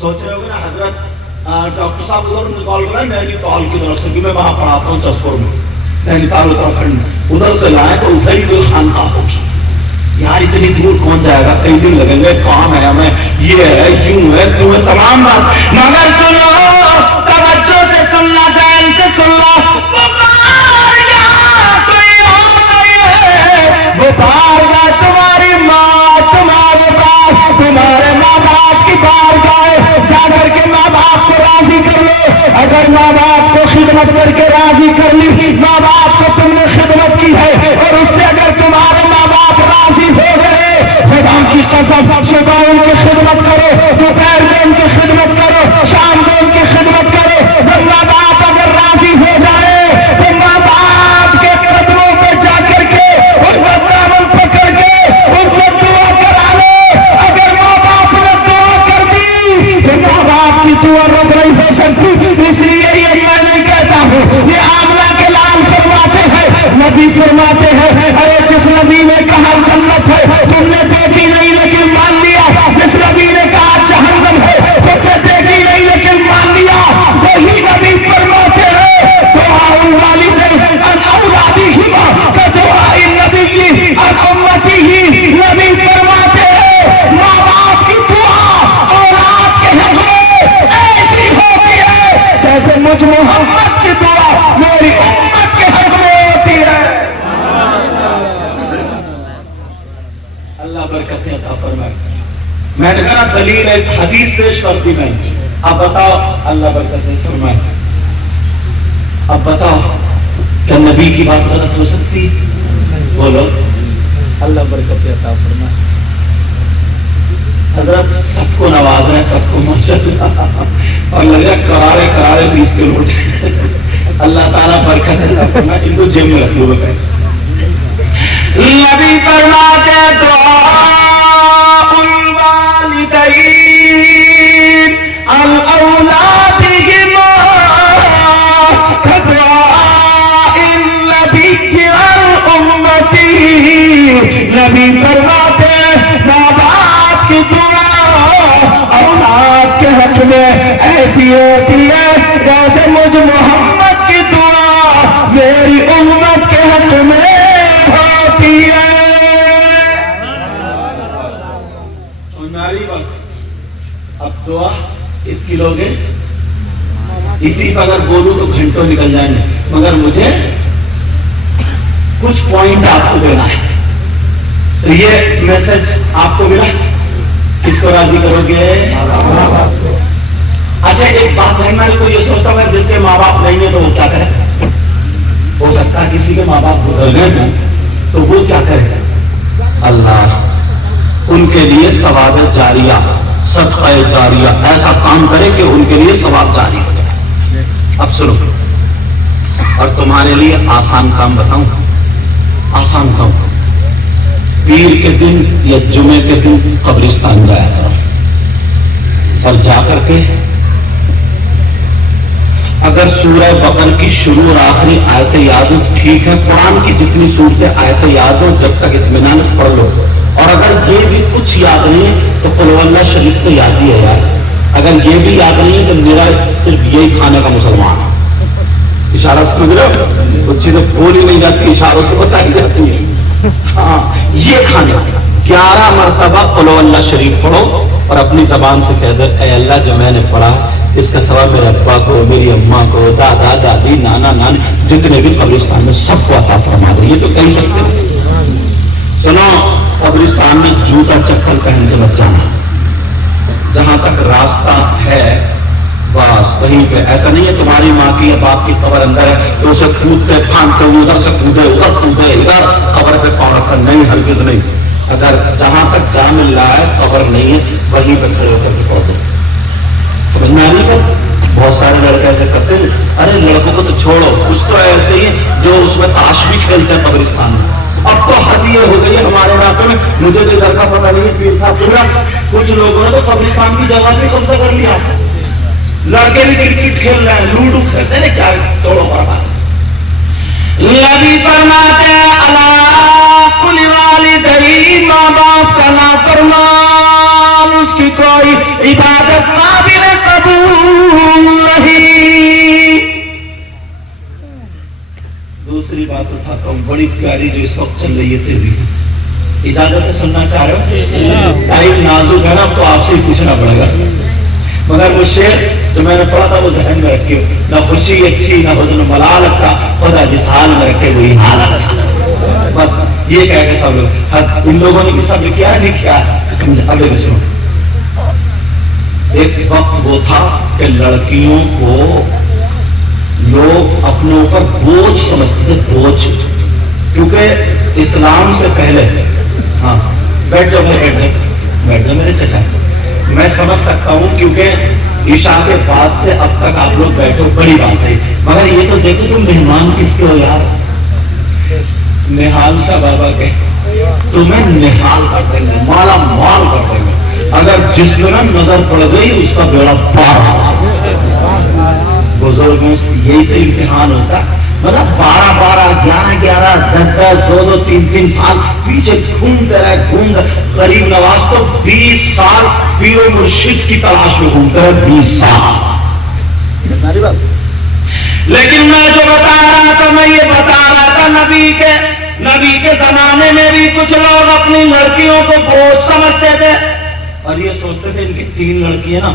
سوچ رہے ہو گے نا حضرت ڈاکٹر صاحب ادھر نکال رہا ہے نینی تال کی طرف سے کہ میں وہاں پڑھاتا ہوں چسپور میں نینی تال اتراکھنڈ ادھر سے لائیں تو ادھر ہی کوئی خانقاہ ہوگی یار اتنی دور کون جائے گا کئی دن لگیں گے کام ہے ہمیں یہ ہے یوں ہے تمہیں تمام بات مگر سنو توجہ سے سننا ذہن سے سننا وہ بارگاہ کوئی اور نہیں ہے وہ بارگاہ تمہاری ماں تمہارے باپ تمہارے ماں باپ کی بارگاہ جا کر کے ماں باپ کو راضی کر لو اگر ماں باپ کو خدمت کر کے راضی کر لی ماں باپ کو تم نے خدمت کی ہے اور اس سے اگر تمہارے ماں باپ راضی ہو گئے خدا کی قسم صبح ان کی خدمت کرو دوپہر کو ان کی خدمت کرو شام کو ان کی خدمت کرو وہ ماں باپ اگر راضی ہو جائے تو ماں باپ کے قدموں پہ جا کر کے ان کا دامن پکڑ کے ان سے دعا کرا لو اگر ماں باپ نے دعا کر دی تو ماں باپ کی دعا رد نہیں ہو سکتی اس لیے یہ میں نہیں کہتا ہوں یہ آمنہ کے لال فرماتے ہیں نبی فرماتے ہیں ارے جس نبی نے کہا جنت ہے تم نے دیکھی نہیں لیکن مان لیا جس نبی نے کہا جہنم ہے تم نے دیکھی نہیں لیکن مان لیا وہی نبی فرماتے ہیں دعا الوالدین عن اولادہما کدعاء النبی عن امتہ نبی فرماتے ہیں ماں باپ کی دعا اولاد کے حق میں ایسی ہوتی ہے جیسے مجھ محمد کی دعا میری امت کے حق میں ہوتی ہے اللہ برکتیں عطا فرمائے میں نے کہا دلیل ایک حدیث پیش کر دی میں اب بتاؤ اللہ برکتیں فرمائے اب بتاؤ کیا نبی کی بات غلط ہو سکتی بولو اللہ برکتیں عطا فرمائے حضرت سب کو نواز رہے سب کو ماشاءاللہ اور لگ رہا کرارے کرارے 20 کلو اٹھے اللہ تعالیٰ برکت عطا فرمائے ان کو جیب میں رکھ لو بتائیں نبی فرماتے دعاء الوالدین عن اولادہما کدعاء النبی عن امتہ نبی فرماتے ماں باپ کی دعا اولاد کے حق میں ایسی ہوتی ہے جیسے مجھ محمد کی دعا میری امت کے حق میں ہوتی ہے اب دعا اس کی لوگے اسی پر اگر بولوں تو گھنٹوں نکل جائیں گے مگر مجھے کچھ پوائنٹ آپ کو دینا ہے تو یہ میسج آپ کو ملا کس کو راضی کرو گے اچھا ایک بات ہے میں کو یہ سوچتا ہوں جس کے ماں باپ نہیں ہیں تو وہ کیا کرے ہو سکتا ہے کسی کے ماں باپ گزر گئے تو وہ کیا کرے اللہ ان کے لیے ثواب جاریہ صدقہ جاریہ ایسا کام کرے کہ ان کے لیے ثواب جاری ہو جائے اب سنو اور تمہارے لیے آسان کام بتاؤں آسان کام پیر کے دن یا جمعے کے دن قبرستان جایا کرو اور جا کر کے اگر سورہ بقرہ کی شروع اور آخری آیتیں یاد ہو ٹھیک ہے قرآن کی جتنی صورتیں آیتیں یاد ہو جب تک اطمینان پڑھ لو اور اگر یہ بھی کچھ یاد نہیں ہے تو قل هو اللہ شریف تو یاد ہی ہے یار اگر یہ بھی یاد نہیں ہے تو میرا صرف یہی کھانے کا مسلمان ہے اشارہ سمجھ رہے ہو کچھ چیزیں بولی نہیں جاتی اشاروں سے بتائی جاتی ہیں ہاں یہ کھانے 11 مرتبہ قل هو اللہ شریف پڑھو اور اپنی زبان سے کہہ دو اے اللہ جو میں نے پڑھا اس کا ثواب میرے ابا کو میری اماں کو دادا دادی نانا نانی جتنے بھی قبرستان میں سب کو عطا فرما دے یہ تو کہہ سکتے ہیں سنو قبرستان میں جوتا چپل پہن کے مت جانا جہاں تک راستہ ہے بس وہیں پہ ایسا نہیں ہے تمہاری ماں کی یا باپ کی قبر اندر ہے تو اسے کودتے پھانکتے ادھر سے کودے ادھر کودے ادھر قبر پہ پاؤں رکھا نہیں ہرگز نہیں اگر جہاں تک جا مل رہا ہے قبر نہیں ہے وہیں پہ کھڑے ہو کر کے پڑھ دو سمجھ میں آ رہی ہے بہت سارے لڑکے ایسے کرتے ہیں ارے لڑکوں کو تو چھوڑو کچھ تو ایسے ہی جو اس میں تاش بھی کھیلتے ہیں قبرستان میں اب تو حد یہ ہو گئی ہے ہمارے علاقے میں، مجھے تو ادھر کا پتہ نہیں ہے پیر صاحب جملہ، کچھ لوگوں نے تو قبرستان کی جگہ بھی قبضہ کر لیا، لڑکے بھی کرکٹ کھیل رہے ہیں، لوڈو کھیلتے ہیں، کیا چھوڑو برباد۔ نبی فرماتے ہیں اللہ کل والدین، ماں باپ کا نافرمان اس کی کوئی عبادت قابل قبول نہیں۔ دوسری بات اٹھاتا ہوں بڑی پیاری جو اس وقت چل رہی ہے تیزی سے، اجازت ہے سننا چاہ رہے ہو؟ ٹائم نازک ہے نا تو آپ سے پوچھنا پڑے گا، مگر وہ شعر جو میں نے پڑھا تھا وہ ذہن میں رکھیے، نہ خوشی اچھی نہ حزن ملال اچھا، خدا جس حال میں رکھے وہی حال اچھا۔ بس یہ کہہ کے سب لوگ، ان لوگوں نے بھی صبر کیا ہے نہیں کیا ہے؟ اب سنو، ایک وقت وہ تھا کہ لڑکیوں کو لوگ اپنے اوپر بوجھ سمجھتے تھے، بوجھ، کیونکہ اسلام سے پہلے، ہاں بیٹھ جاؤ بیٹھ جاؤ میرے چچا، میں سمجھ سکتا ہوں کیونکہ عشاء کے بعد سے اب تک آپ لوگ بیٹھو بڑی بات ہے، مگر یہ تو دیکھو تم مہمان کس کے ہو یار؟ نہال شاہ بابا کے، تمہیں نہال کر دیں گے، مالا مال کر دیں گے، اگر جس میں نظر پڑ گئی اس کا بیڑا پار۔ بزرگوں سے یہی تو امتحان ہوتا، مطلب 12 11 10 2 3 سال پیچھے گھومتے رہے، غریب نواز تو 20 سال پیر و مرشد کی تلاش میں گھومتے رہے، 20 سال۔ لیکن میں جو بتا رہا تھا، میں یہ بتا رہا تھا نبی کے زمانے میں بھی کچھ لوگ اپنی لڑکیوں کو بوجھ سمجھتے تھے اور یہ سوچتے تھے ان کی 3 لڑکیاں نا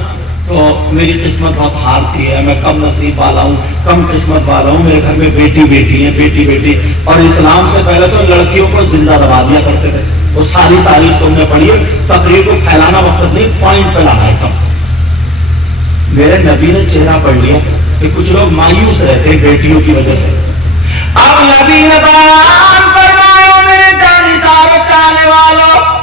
تو میری قسمت بہت ہارتی ہے، میں کم نصیب والا ہوں، کم قسمت والا ہوں، میرے گھر میں بیٹی بیٹی ہے۔ اور اسلام سے پہلے تو لڑکیوں کو زندہ دبا دیا کرتے تھے، وہ ساری تاریخ تم نے پڑھی ہے، تقریر کو پھیلانا مقصد نہیں، پوائنٹ پہ لانا ہے۔ میرے نبی نے چہرہ پڑھ لیا کہ کچھ لوگ مایوس رہتے ہیں بیٹیوں کی وجہ سے۔ اب نبی نے بیان فرمایا میرے جانثارو چاہنے والوں،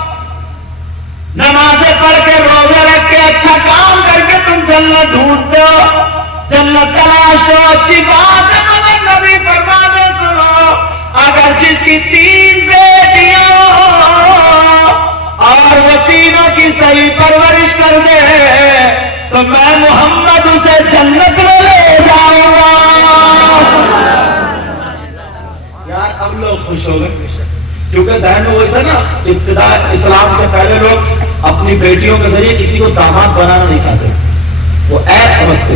نمازیں پڑھ کے روزے رکھ کے اچھا کام کر کے تم جنت ڈھونڈتے ہو، جنت تلاشتے ہو، اچھی بات ہے، مگر نبی فرماتے سنو، اگر جس کی 3 بیٹیاں اور وہ تینوں کی صحیح پرورش کر دے تو میں محمد اسے جنت میں لے جاؤں گا۔ یار اب لوگ خوش ہو گئے کیونکہ ذہن میں وہی تھا نا، ابتدا اسلام سے پہلے لوگ اپنی بیٹیوں کے ذریعے کسی کو داماد بنانا نہیں چاہتے، وہ عیب سمجھتے،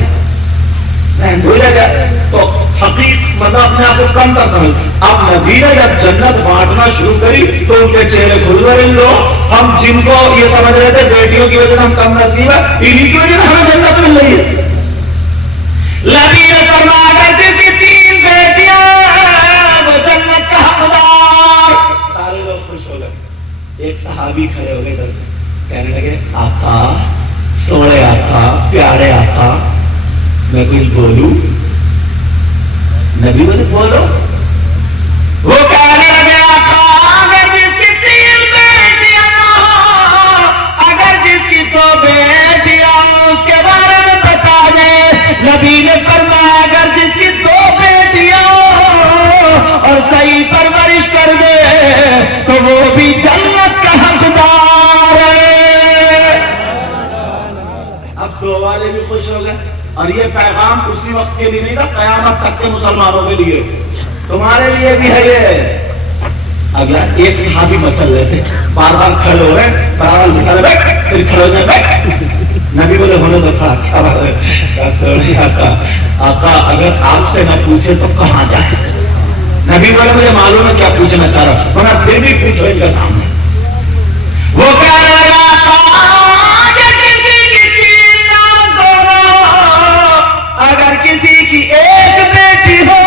ذہن وہی رہ گیا، تو حقیقت مطلب اپنے آپ کو کم تر سمجھ۔ اب نبی نے جب جنت بانٹنا شروع کری تو ان کے چہرے کھل گئے، ان لوگ ہم جن کو یہ سمجھ رہے تھے بیٹیوں کی وجہ سے ہم کم نصیب ہے، انہی کی وجہ سے ہمیں جنت مل رہی ہے۔ نبی نے فرمایا جس کی 3 بیٹیاں وہ جنت کا حقدار۔ سارے لوگ خوش ہو گئے، ایک صحابی کھڑے ہو گئے ادھر سے، کہنے لگے آقا، سوڑے آقا، پیارے آقا، میں کچھ بولوں؟ نبی بولے بولو۔ وہ کہنے لگے آقا اگر جس کی 3 بیٹیاں اگر جس کی 2 بیٹیاں اس کے بارے میں بتا دے۔ نبی نے فرمایا اگر جس کی 2 بیٹیاں اور صحیح پرورش کر دے تو وہ بھی جنت کا حقدار ہے۔ اب 2 والے بھی خوش ہو گئے، اور یہ پیغام اسی وقت کے لیے نہیں تھا، قیامت تک کے مسلمانوں کے لیے، تمہارے لیے بھی ہے یہ۔ اب یار ایک صحابی مچل رہے تھے، بار بار کھڑے ہو رہے، برابر بٹھا رہے، بیٹھ، پھر کھڑے ہو جائے، بیٹھ۔ نبی بولے ہونے دو کھڑا، کیا بات ہے؟ سوری آقا اگر آپ سے نہ پوچھے تو کہاں جائے؟ نبی بولے مجھے معلوم ہے کیا پوچھنا چاہ رہا، مگر پھر بھی پوچھو ان کے سامنے۔ وہ کہنے لگا اگر کسی کی 1 بیٹی ہو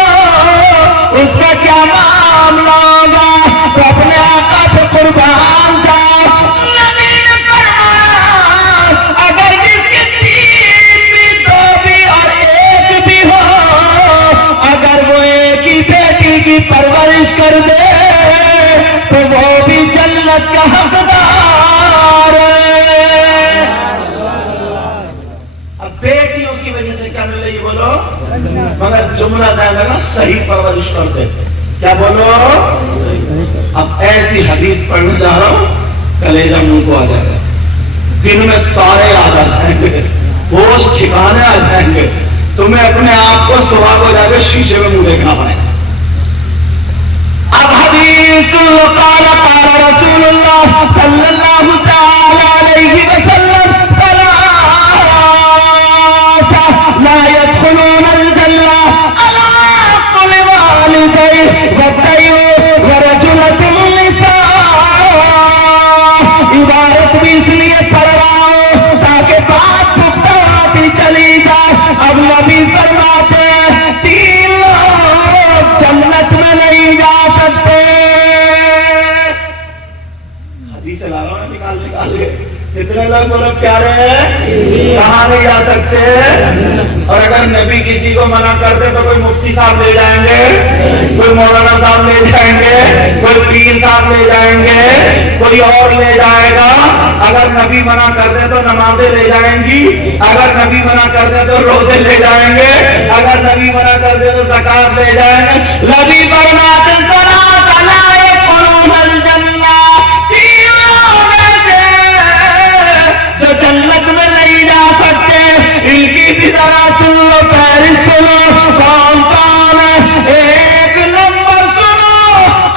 اس میں کیا معاملہ ہوگا؟ تو اپنے آقا پہ قربان جاؤ۔ نبی نے فرمایا اگر جس کی 3 بھی 2 بھی اور 1 بھی ہو، اگر وہ ایک ہی بیٹی کی پرورش کر دے تو وہ بھی جنت کا حقدار ہے۔ اب بیٹیوں کی وجہ سے کیا مل رہی بولو، مگر جملہ ذہن رکھنا، صحیح پرورش کرتے، کیا بولو؟ اب ایسی حدیث پڑھنے جا رہا ہوں کلیجہ منہ کو آ جائے گا، دن میں تارے آ جائیں گے، ہوش ٹھکانے آ جائیں گے، تمہیں اپنے آپ کو سواب ہو جائے گا، شیشے میں منہ دیکھنا پڑے گا۔ اب حدیث قال قال رسول اللہ صلی اللہ تعالی علیہ وسلم لا يدخلون الجنة العاق لوالديه والديوث ورجلة النساء۔ عبارت بھی اس لیے پڑھ رہا ہوں تاکہ بات پختہ آتی چلی جائے۔ اب نبی فرماتے ہیں 3 لوگ جنت میں نہیں جا سکتے۔ حدیث لا رہا ہوں نکال کے، کتنے لوگ بولو پیارے ہیں کہاں نہیں جا سکتے؟ اور اگر نبی کسی کو منع کرتے تو کوئی مفتی صاحب لے جائیں گے، کوئی مولانا صاحب لے جائیں گے، کوئی پیر صاحب لے جائیں گے، کوئی اور لے جائے گا۔ اگر نبی منع کر دے تو نمازیں لے جائیں گی، اگر نبی منع کر دے تو روزے لے جائیں گے، اگر نبی منع کر دے تو زکات لے جائیں گے۔ نبی فرماتے جو جنت میں نہیں جا سکتے، ان کی بھی ذرا سن لو، فہرست سنو کون کون ہے۔ 1 نمبر سنو،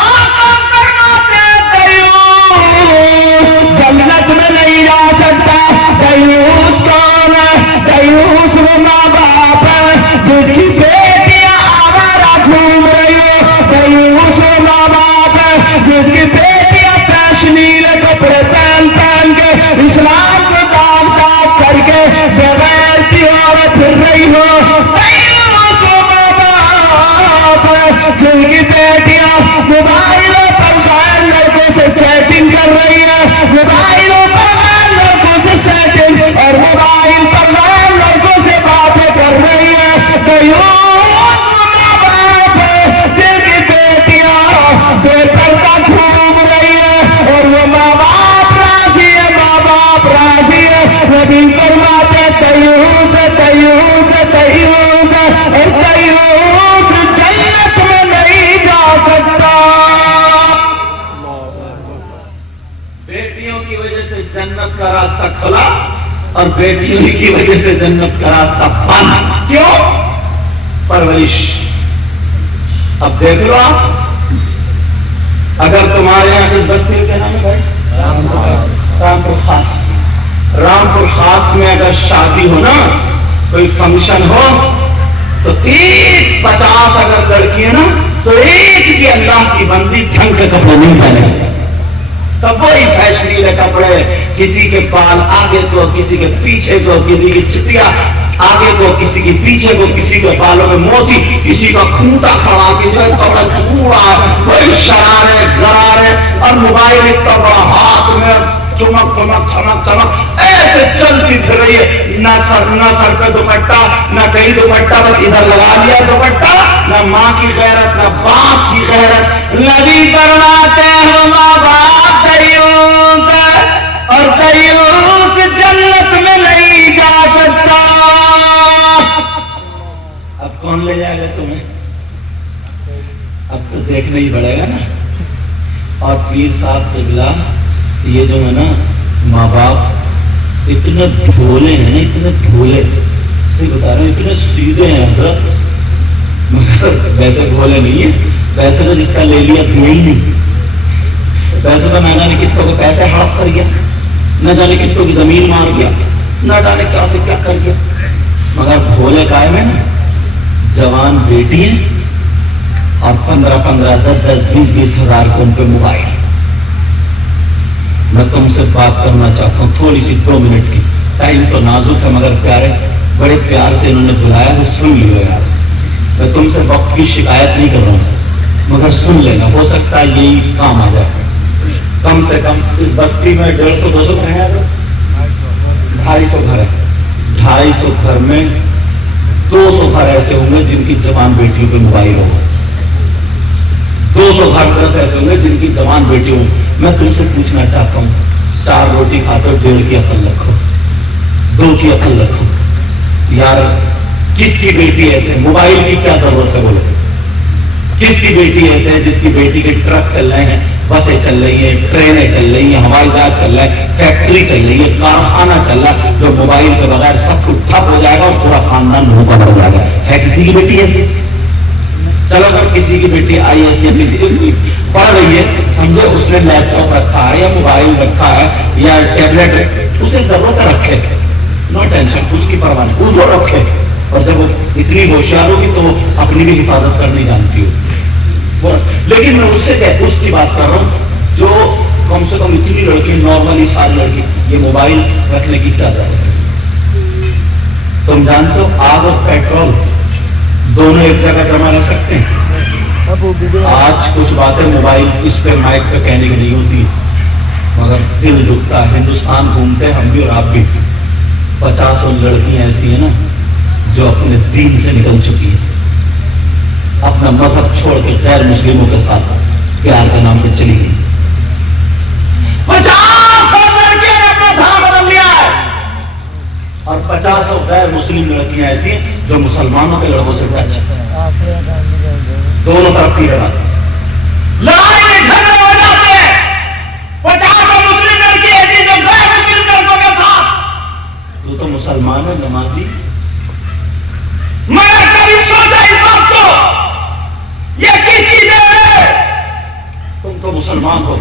آقا فرماتے دیوس جنت میں نہیں جا سکتا۔ دیوس کون ہے؟ دیوس وہ ماں باپ ہے جس کی بیٹیاں آوارہ گھوم رہی ہو، دیوس وہ ماں باپ ہے جس کی بیٹیاں فیشنیلے کپڑے پہن پہن کے اسلام کو داغ داغ کر کے بغیر کی عورت پھر رہی ہو، دیوس وہ ماں باپ ہے جن کی بیٹیاں موبائلوں پر غیر لڑکوں سے چیٹنگ کر رہی ہے، موبائلوں پر غیر لڑکوں سے سیٹنگ اور موبائل پر غیر لڑکوں سے باتیں کر رہی ہے۔ دیوس وہ ماں باپ ہے جن کی بیٹیاں بے پردہ گھوم رہی ہے، اور وہ ماں باپ راضی ہے، ماں باپ راضی ہے۔ نبی فرماتے دیوس دیوس دیوس، اور دیوس جنت میں نہیں جا سکتا۔ بیٹیوں کی وجہ سے جنت کا راستہ کھلا اور بیٹیوں کی وجہ سے جنت کا راستہ بند۔ کیوں؟ پرورش۔ اب دیکھ لو آپ، اگر تمہارے یہاں اس بستی کا نام ہے بھائی رامپور خاص، رامپور خاص میں اگر شادی ہو نا، کوئی فنکشن ہو تو 50 اگر لڑکی ہے نا تو ایک بھی اللہ کی بندی ڈھنگ کے کپڑے نہیں پہنے، سب وہی فیشنیلے کپڑے، کسی کے بال آگے کو، کسی کے پیچھے کو، کسی کی چٹیاں آگے کو، کسی کی پیچھے کو، کسی کے بالوں میں موتی، کسی کا کھوٹا کھڑا کے جو ہے کپڑا چوڑا، کوئی شرارے غرارے، اور موبائل اتنا بڑا ہاتھ میں چمک چمک چمک چمک ایسے چلتی پھر رہی ہے، نہ سر پہ دوپٹہ، نہ کہیں دوپٹہ، بس ادھر لگا لیا دوپٹہ، نہ ماں کی غیرت نہ باپ کی غیرت۔ نبی فرماتے ہیں وہ ماں باپ دیوس اور دیوس جنت میں نہیں جا سکتا۔ اب کون لے جائے گا تمہیں؟ اب تو دیکھنا ہی پڑے گا نا۔ اور پیر صاحب قبلہ یہ جو ہے نا ماں باپ اتنے ڈھولے ہیں نا، اتنے ڈھولے، صحیح بتا رہے ہیں، اتنے سیدھے ہیں حضرت، مگر ویسے بھولے نہیں ہیں۔ ویسے تو جس کا لے لیا دیا ہی نہیں، ویسے تو نہ جانے کتوں کو پیسے ہڑپ کر گیا، نہ جانے کتوں کی زمین مار گیا، نہ جانے کیا سے کیا کر گیا، مگر بھولے قائم ہے نا۔ جوان بیٹی ہیں اور 15 10 20 ہزار کو ان پہ موبائل۔ میں تم سے بات کرنا چاہتا ہوں تھوڑی سی 2 منٹ کی، ٹائم تو نازک ہے مگر پیارے، بڑے پیار سے انہوں نے بلایا تو سن لیو یار۔ میں تم سے وقت کی شکایت نہیں کر رہا ہوں مگر سن لینا، ہو سکتا ہے یہی کام آ جائے۔ کم سے کم اس بستی میں 150 200 گھر ہیں، 250 گھر ہے، 250 گھر میں 200 گھر ایسے ہوں گے جن کی جوان بیٹیوں پہ موبائل ہو، 200 گھر ایسے ہوں گے جن کی جوان بیٹی ہوں۔ میں تم سے پوچھنا چاہتا ہوں، 4 روٹی کھاتے ہو، 1.5 کی عقل رکھو، 2 کی عقل رکھو یار۔ کس کی بیٹی ایسے موبائل کی کیا ضرورت ہے بولو؟ کس کی بیٹی ایسے ہے جس کی بیٹی کے ٹرک چل رہے ہیں، بسیں چل رہی ہیں، ٹرینیں چل رہی ہیں، ہوائی جہاز چل رہا ہے، فیکٹری چل رہی ہے، کارخانہ چل رہا ہے، جو موبائل کے بغیر سب کچھ ٹھپ ہو جائے گا اور پورا خاندان بھوکا مر جائے گا. ہے کسی کی بیٹی ایسی؟ چلو اگر کسی کی بیٹی آئی ایس یا کسی کی پڑھ رہی ہے، سمجھو اس نے لیپ ٹاپ رکھا ہے یا موبائل رکھا ہے یا ٹیبلٹ، اسے ضرورت رکھے، نو ٹینشن، اس کی پرواہ نہیں، اس کو رکھے. اور جب وہ اتنی ہوشیار ہوگی تو وہ اپنی بھی حفاظت کرنی جانتی ہو. لیکن میں اس سے اس کی بات کر رہا ہوں جو کم سے کم اتنی لڑکی، نارملی ساری لڑکی، یہ موبائل رکھنے کی کیا ضرورت ہے؟ تم جانتے ہو آگ اور پیٹرول دونوں ایک جگہ جمع رہ سکتے ہیں. آج کچھ باتیں موبائل اس پہ مائک پہ کہنے کی نہیں ہوتی، مگر دل دکھتا ہے. ہندوستان گھومتے ہم بھی اور آپ بھی، 50 لڑکیاں ایسی ہیں نا جو اپنے دین سے نکل چکی ہیں، اپنا مذہب چھوڑ کے غیر مسلموں کے ساتھ پیار کے نام پہ چلی گئی. 50 لڑکیاں نے اپنا دھرم بدل لیا ہے، اور 50 غیر مسلم لڑکیاں ایسی ہیں جو مسلمانوں کے لڑکوں سے ٹچ ہیں. دونوں طرف کی لڑائی میں جھگڑے ہو جاتے ہیں. 50 مسلم لڑکی ایسی جو غیر مسلم لڑکوں کے ساتھ. تو مسلمان ہے، نمازی، مگر کبھی سوچا اس بات کو یہ کس کی دین ہے؟ تم تو مسلمان ہو،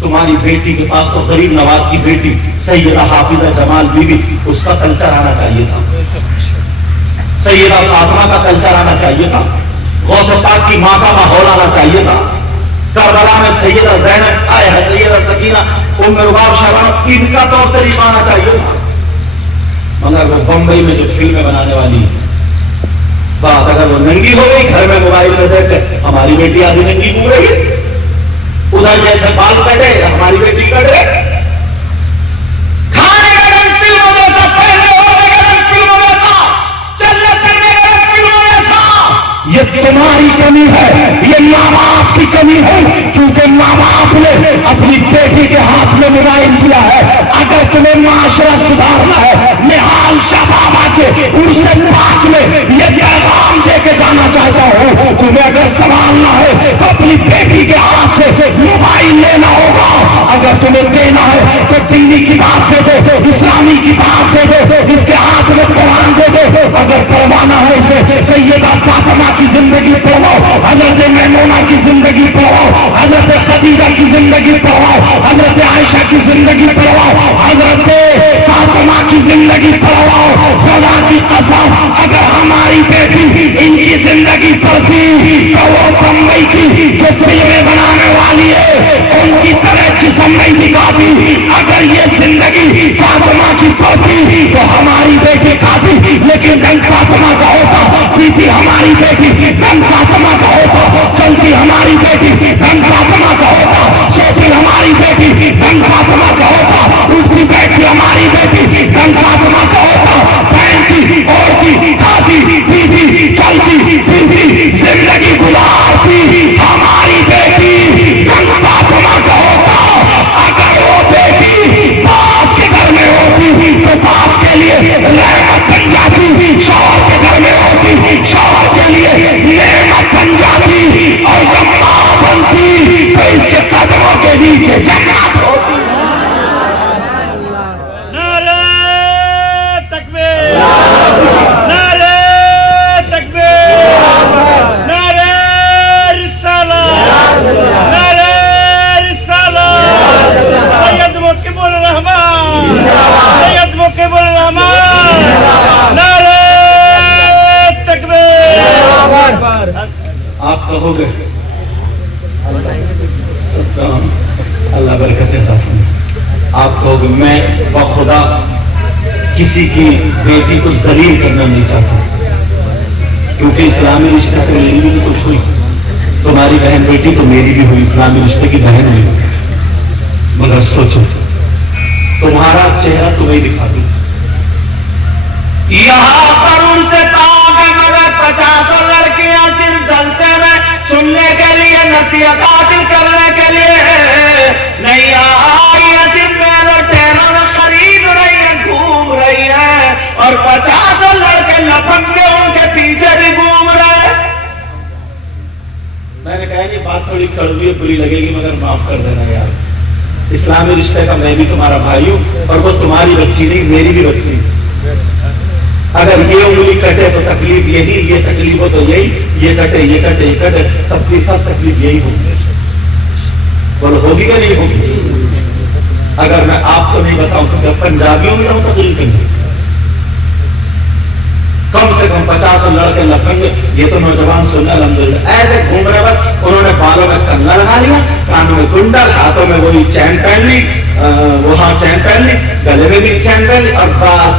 تمہاری بیٹی کے پاس تو غریب نواز کی بیٹی سیدہ حافظہ جمال بی بی، اس کا کلچر آنا چاہیے تھا. سیدہ فاطمہ کا کلچر آنا چاہیے تھا. غوث پاک کی ماں کا ماحول آنا چاہیے تھا. کربلا میں سیدہ زینب آئے ہے، سیدہ سکینہ، ام رباب شہبانہ، ان کا طور طریقہ آنا چاہیے تھا. مگر وہ بمبئی میں جو فلمیں بنانے والی بس اگر وہ ننگی ہو گئی گھر میں موبائل میں دیکھ کے، ہماری بیٹی آدھی ننگی گھوم رہی ہے، ادھر جیسے بال کٹے ہماری بیٹی کٹے. کھانے کا رنگ فلموں جیسا، پہننے ہونے کا رنگ فلموں جیسا، چلنے پھرنے کا رنگ فلموں جیسا. یہ تمہاری کمی ہے، یہ ماں باپ کی کمی ہے، کیونکہ ماں باپ نے اپنی بیٹی کے ہاتھ میں موبائل دیا ہے. اگر تمہیں معاشرہ سدھارنا ہے، نہال شاہ بابا کے عرس پاک میں یہ پیغام دے کے جانا چاہتا ہوں، تمہیں اگر سنبھالنا ہے تو اپنی بیٹی کے ہاتھ سے موبائل لینا ہوگا. اگر تمہیں دینا ہے تو دینی کتاب دے دو، اسلامی کتاب دے دو، اس کے ہاتھ میں قرآن دے دو. اگر پڑھوانا ہے اسے سیدہ فاطمہ کی زندگی پڑھواؤ، حضرت میمونہ کی زندگی پڑھواؤ، حضرت خدیجہ کی زندگی پڑھواؤ، حضرت عائشہ کی زندگی پڑھواؤ، حضرت فاطمہ کی زندگی پڑھواؤ. خدا کی قسم اگر ہماری بیٹی ان کی زندگی پڑھتی تو وہ بمبئی کی جو فلمیں بنانے والی ہے ان کی طرح جسم نہیں دکھاتی. اگر یہ زندگی فاطمہ کی پڑھتی تو ہماری بیٹی کھاتی، لیکن رنگ فاطمہ کا ہوتا، پیتی ہماری بیٹی رنگ فاطمہ کا ہوتا، چلتی ہماری بیٹی رنگ فاطمہ کا ہوتا، سوتی ہماری بیٹی رنگ فاطمہ کا ہوتا، اٹھتی بیٹھتی ہماری بیٹی رنگ فاطمہ کا ہوتا. پہنتی، اوڑھتی، کھاتی، پیتی، چلتی پھرتی، زندگی گزارتی ہماری بیٹی رنگ فاطمہ کا ہوتا. اگر وہ بیٹی باپ کے گھر میں ہوتی تو باپ کے لیے رحمت بن جاتی، شوہر کے گھر میں ہوتی شوہر کے لیے نعمت بن جاتی، اور جب ماں بنتی تو اس کے قدموں کے نیچے جنت ہوتی. نعرہ تکبیر، نعرہ تکبیر، نعرہ رسالت، نعرہ رسالت. سید مقیم الرحمن، سید مقیم الرحمن، نعرہ تکبیر. آپ کہو گے اللہ برکت عطا فرمائے. آپ کہو گے میں بخدا کسی کی بیٹی کو ذلیل کرنا نہیں چاہتا، کیونکہ اسلامی رشتے سے میری بھی تو کچھ ہوئی، تمہاری بہن بیٹی تو میری بھی ہوئی، اسلامی رشتے کی بہن ہوئی. مگر سوچو تمہارا چہرہ تمہیں دکھا دوں، یہاں پر ان سے تاغ مگر 50 لڑکیاں صرف جلسے میں سننے کے لیے، نصیحت حاصل کرنے کے لیے نہیں آئی، صرف میرے ٹھیلوں میں خرید رہی ہے، گھوم رہی ہے، اور 50 لڑکے لپک کے ان کے پیچھے بھی گھوم رہے. کہا یہ بات تھوڑی کڑوی ہے بری لگے گی مگر معاف کر دینا یار اسلامی رشتے کا میں بھی تمہارا بھائی ہوں اور وہ تمہاری بچی نہیں میری بھی بچی اگر یہ انگلی کٹے تو تکلیف یہی یہ تکلیف ہو تو یہی یہ کٹے یہ کٹے یہ کٹے سب کی سب تکلیف یہی ہوگی بولو ہوگی کہ نہیں ہوگی اگر میں آپ کو نہیں بتاؤں تو کیا پنجابیوں میں جاؤں تقریر کرنے کم سے کم 50 لڑکے لکھیں گے یہ تو نوجوان سن الحمدللہ ایسے گھوم رہے بس انہوں نے بالوں میں کنگا لگا لیا کانوں میں کنڈل ہاتھوں میں وہی چین پہن لی وہاں چین پہن لی گلے میں بھی چین پہن لی اور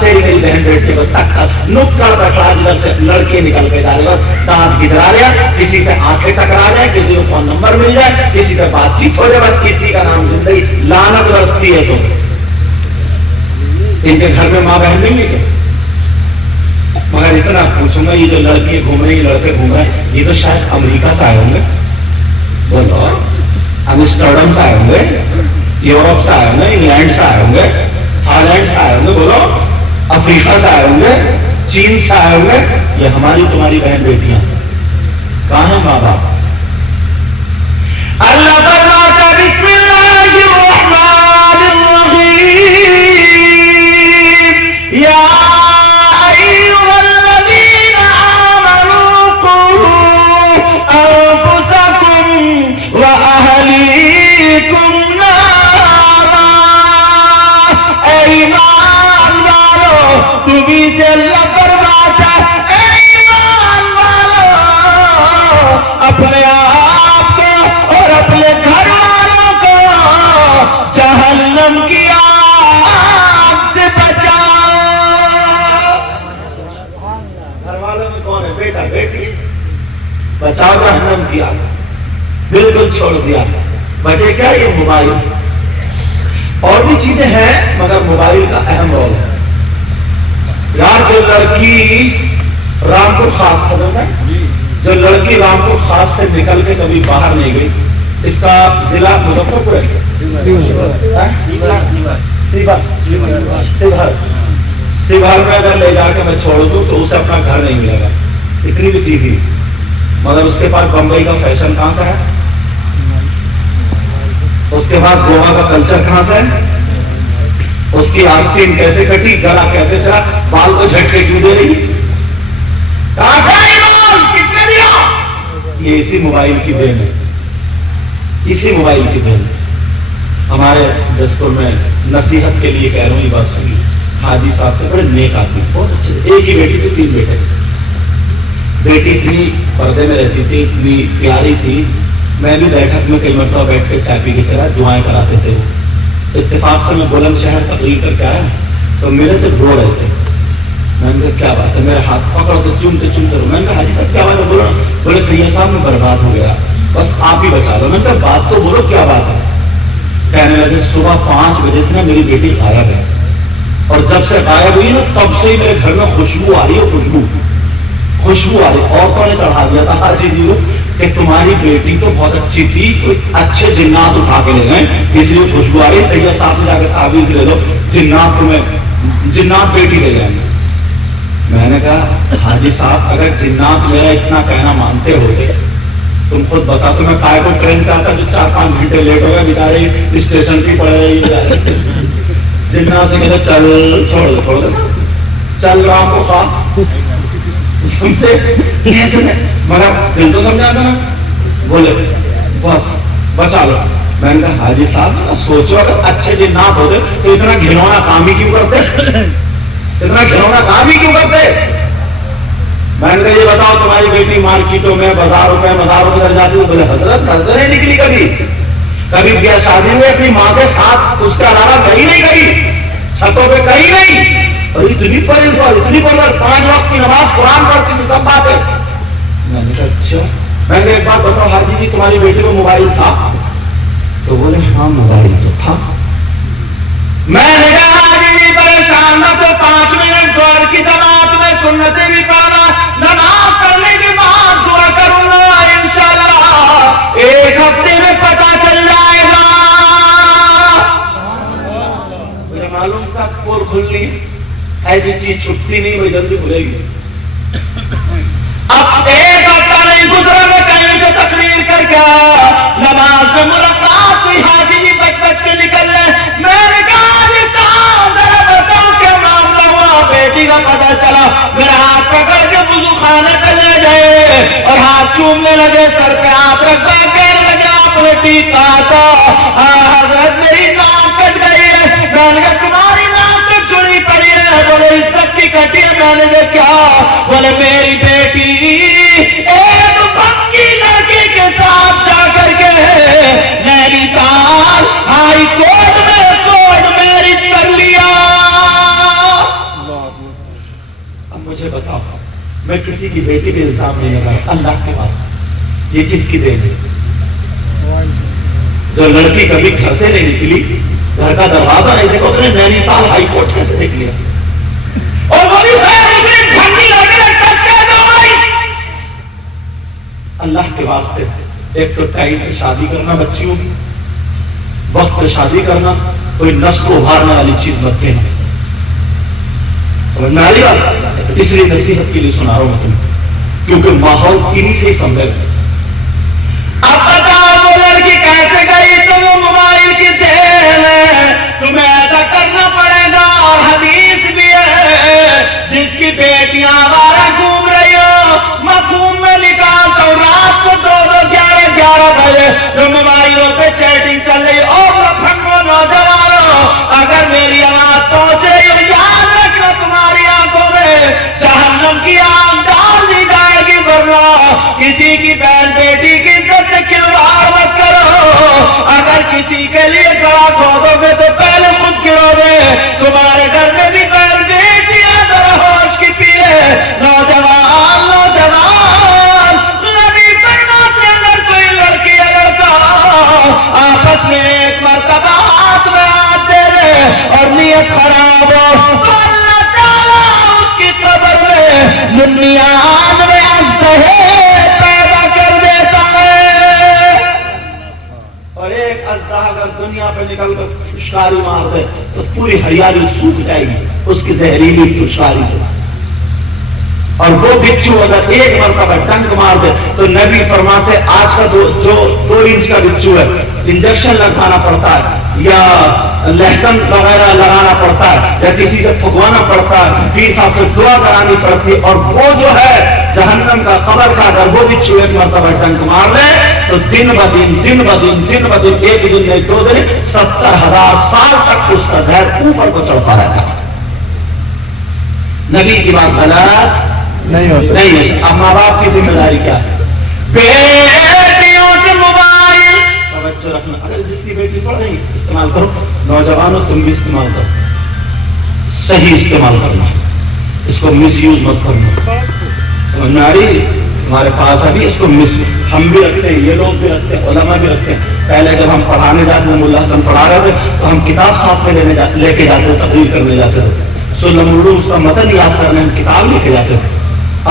تیری میری بہن بیٹھے وہ تک نکڑ بیٹھا جدھر سے لڑکے نکل کے جا رہے بس دانت گدرا لیا کسی سے آنکھیں ٹکرا جائے کسی کو فون نمبر مل جائے کسی سے بات چیت ہو جائے بس کسی کا نام زندگی لعنت برستی ہے سو ان کے گھر میں ماں بہن نہیں ہے کیا مگر اتنا پوچھوں گا یہ جو لڑکی گھوم رہے ہیں لڑکے گھوم رہے ہیں یہ تو شاید امریکہ سے آئے ہوں گے بولو امسٹرڈم سے آئے ہوں گے یورپ سے آئے ہوں گے انگلینڈ سے آئے ہوں گے ہالینڈ سے آئے ہوں گے بولو افریقہ سے آئے ہوں گے چین سے آئے ہوں گے یہ ہماری تمہاری بہن بیٹیاں کہاں ہیں ماں باپ اللہ فرماتا بسم اللہ الرحمن الرحیم یا سے اللہ فرماتا اے ایمان والو اپنے آپ کو اور اپنے گھر والوں کو جہنم کی آگ سے بچاؤ گھر والوں میں کون ہے بیٹا بیٹی بچاؤ جہنم کی آگ سے بالکل چھوڑ دیا بچے کیا یہ موبائل اور بھی چیزیں ہیں مگر موبائل کا اہم رول ہے یار جو لڑکی رامپور خاص خبر میں جو لڑکی رامپور خاص سے نکل کے کبھی باہر نہیں گئی اس کا ضلع مظفر پور ہے سیور میں اگر لے جا کے میں چھوڑ دوں تو اسے اپنا گھر نہیں ملے گا اتنی بھی سیدھی مگر اس کے پاس بمبئی کا فیشن کہاں سے ہے اس کے پاس گوا کا کلچر کہاں سے ہے اس کی آستین کیسے کٹی گلا کیسے چلا بال کو جھٹکے کیوں دے رہی کہاں سے آئی بال کس نے دیا یہ اسی موبائل کی دین ہے اسی موبائل کی دین ہے ہمارے جسپور میں نصیحت کے لیے کہہ رہا ہوں یہ بات سنیے حاجی صاحب کے بڑے نیک آدمی بہت اچھے ایک ہی بیٹی تھی 3 بیٹے بیٹی اتنی پردے میں رہتی تھی اتنی پیاری تھی میں بھی بیٹھک میں کئی مرتبہ بیٹھ کے چائے پی کے چلا دعائیں کراتے تھے وہ اتفاق سے میں بلند شہر تقریر کر کے آیا تو میرے تو رو رہے تھے میں نے کہا کیا بات ہے میرے ہاتھ پکڑ کے چومتے رہو میں نے کہا حاجی صاحب کیا بات ہے بولو بولے سید صاحب میں برباد ہو گیا بس آپ ہی بچا دو میں نے کہا بات تو بولو کیا بات ہے کہنے لگے صبح 5 بجے سے نا میری بیٹی غائب ہے اور جب سے غائب ہوئی نا تب سے ہی میرے گھر میں خوشبو آ رہی ہے خوشبو آ رہی عورتوں نے چڑھا دیا تھا ہر چیز کہ تمہاری بیٹی تو بہت اچھی تھی کوئی اچھے جنات اٹھا کے لے گئے اس لیے خوشبو آ رہی سید صاحب سے جا کے تعویذ لے دو جنات تمہیں جنات بیٹی لے جائیں گے میں نے کہا حاجی صاحب اگر جنات میرا اتنا کہنا مانتے ہوتے تم خود بتا تو میں کائے کو ٹرین سے آتا جو 4-5 گھنٹے لیٹ ہو گئے بیچارے اسٹیشن کی پڑ رہی جنات سے کہتے چل چھوڑ دو چل رام کو خواب سنتے کیسے مگر دل تو سمجھا تھا نا بولے بس بچا لو میں نے کہا حاجی صاحب سوچو اگر اچھے جنات ہوتے تو اتنا گھنونا کام ہی کیوں کرتے اتنا گھنونا کام ہی کیوں کرتے میں نے کہا یہ بتاؤ تمہاری بیٹی مارکیٹوں میں بازاروں میں ادھر جاتی ہے بولے حضرت نظر نہیں نکلی کبھی کیا شادی میں اپنی ماں کے ساتھ اس کے علاوہ کہیں نہیں گئی چھتوں پہ کہیں نہیں اور اتنی پرور 5 وقت کی نماز قرآن پڑھتی تھی سب بات ہے میں نے کہا اچھا میں نے ایک بات بتاؤ حاجی جی تمہاری بیٹی کو موبائل تھا تو بولے ہاں موبائل تو تھا میں نے کہا حاجی جی پریشان نہ تو 5 منٹ زور کی جماعت میں سنتیں بھی پڑھنا نماز پڑھنے کے بعد دعا کروں گا انشاءاللہ 1 ہفتے میں پتہ چل جائے گا مجھے معلوم تھا پور کھلنی ایسی چیز چھپتی نہیں وہ جلدی کھلے گی اب 1 ہفتہ نہیں دن گزرا میں کہیں سے تقریر کر کے نماز میں ملاقات ہوئی، حاجی بھی بچ کے نکل رہے، میں نے کہا حاجی صاحب ذرا بتاؤ کیا معاملہ ہوا؟ بیٹی کا پتہ چلا، میرا ہاتھ پکڑ کے وضو خانے پہ لے گئے اور ہاتھ چومنے لگے، سر پہ ہاتھ رکھا، کہنے لگے آپ نے ٹھیک کہا تھا حضرت میری ناک کٹ گئی ہے۔ میں نے کہا تمہاری ناک تو چڑی پڑی ہے۔ بولے عزت کی کٹی ہے۔ میں نے دیکھا، بولے میری بیٹی ایک پکی لڑکی کے ساتھ جا کر کے نینی تال ہائی کورٹ میں کورٹ میرج کر لیا۔ اب مجھے بتاؤ، میں کسی کی بیٹی پہ الزام نہیں لگا، اللہ کے واسطے یہ کس کی دین ہے؟ جو لڑکی کبھی گھر سے نہیں نکلی، گھر کا دروازہ نہیں دیکھا، اس نے نینی تال ہائی کورٹ کیسے دیکھ لیا؟ اور وہ بھی غیر مسلم ڈھنگی لڑکی نے ٹچ کر دو۔ اللہ کے واسطے ایک تو ٹائم پہ شادی کرنا، بچیوں کی وقت پہ شادی کرنا، کوئی نسل کو ابھارنے والی چیز مت دینا۔ سمجھ میں آ رہی بات؟ اس لیے نصیحت کے لیے سنا رہا ہوں میں تمہیں، کیونکہ ماحول انہی سے ہی سنبھل۔ اب بتاؤ وہ لڑکی کیسے گئی؟ تو وہ موبائل کی دین ہے، تمہیں ایسا کرنا پڑے گا۔ اور حدیث بھی ہے، جس کی بیٹیاں آوارہ گھوم رہی ہو، مفہوم میں نکالتا ہوں، رات کو 2-2 بجے جو موبائلوں پہ چیٹنگ چل رہی، اور لکھنؤ نوجوانوں اگر میری آواز پہنچ رہی ہو، یاد رکھنا تمہاری آنکھوں میں جہنم کی آگ ڈال دی جائے گی، ورنہ کسی کی بہن بیٹی کی عزت سے کھلواڑ مت کرو۔ اگر کسی کے لیے گڑا کھودو گے تو پہلے خود گرو گے۔ تمہارے گھر میں بھی بہن بیٹیاں ذرا ہوش کی پیلے، نوجوان نبی فرماتے اگر کوئی لڑکی یا لڑکا آپس میں ایک مرتبہ ہاتھ میں ہاتھ دے دے اور نیت خراب ہو تو اللہ تعالیٰ اس کی قبر میں 99 اژدہے پیدا کر دیتا ہے۔ اور ایک اژدہا اگر دنیا پہ نکل کر پھشکاری مار دے تو پوری ہریالی سوکھ جائے گی اس کی زہریلی پھشکاری سے۔ اور وہ بچھو اگر ایک مرتبہ ڈنک مار دے تو نبی فرماتے آج کا جو 2 انچ کا بچھو ہے، انجیکشن لگانا پڑتا ہے یا لہسن وغیرہ لگانا پڑتا ہے یا کسی سے پھگوانا پڑتا ہے، پیر صاحب سے دعا کرانی پڑتی ہے، اور وہ جو ہے جہنم کا قبر کا اگر وہ بچھو ایک مرتبہ ڈنک مار لے تو دن بدن ایک دن نہیں 2 دن 70,000 سال تک اس کا زہر اوپر کو چڑھتا رہتا ہے۔ نبی کی بات غلط نہیں ہو سکتی۔ اب ماں باپ کی ذمہ داری کیا ہے؟ بیٹیوں سے موبائل توجہ رکھنا۔ اگر جس کی بیٹی پڑھ رہی استعمال کرو، نوجوانوں تم بھی استعمال کرو، صحیح استعمال کرنا، اس کو مس یوز مت کرنا۔ سمجھ میں آ رہی؟ ہمارے پاس ابھی اس کو ہم بھی رکھتے ہیں، یہ لوگ بھی رکھتے ہیں، علماء بھی رکھتے ہیں۔ پہلے جب ہم پڑھانے جاتے ہیں، ملا حسن پڑھا رہے تھے تو ہم کتاب ساتھ میں لے کے جاتے، تقریر کرنے جاتے تھے، سلم العلوم اس کا متن یاد کرنے ہم کتاب لے کے جاتے تھے۔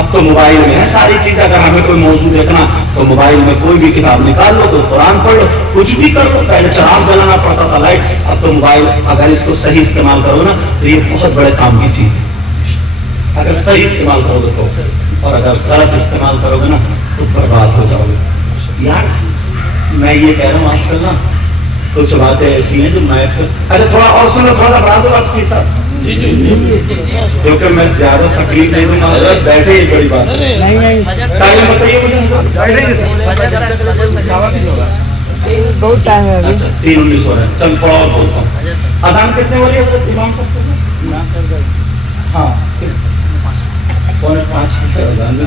اب تو موبائل میں ہے ساری چیزیں، اگر ہمیں کوئی موضوع دیکھنا تو موبائل میں کوئی بھی کتاب نکال لو، تو قرآن پڑھ لو، کچھ بھی کر لو۔ پہلے چراغ جلانا پڑتا تھا لائٹ، اب تو موبائل اگر اس کو صحیح استعمال کرو نا تو یہ بہت بڑے کام کی چیز ہے اگر صحیح استعمال کرو گے تو، اور اگر غلط استعمال کرو گے نا تو برباد ہو جاؤ گے۔ یار میں یہ کہہ رہا ہوں آج کل نا کچھ باتیں ایسی ہیں جو میں اچھا تھوڑا اور سنو، تھوڑا بڑھا دو آپ کے ساتھ، کیونکہ میں زیادہ تکلیف نہیں دوں گا، بیٹھے ہی بڑی بات ہے۔ ٹائم بتائیے مجھے، بہت ٹائم ہے ابھی۔ 3:19 ہو رہا ہے، چل تھوڑا اور بولتا ہوں۔ اذان کتنے ہو رہی ہے امام صاحب کو؟ ہاں 4:45 کی اذان ہے۔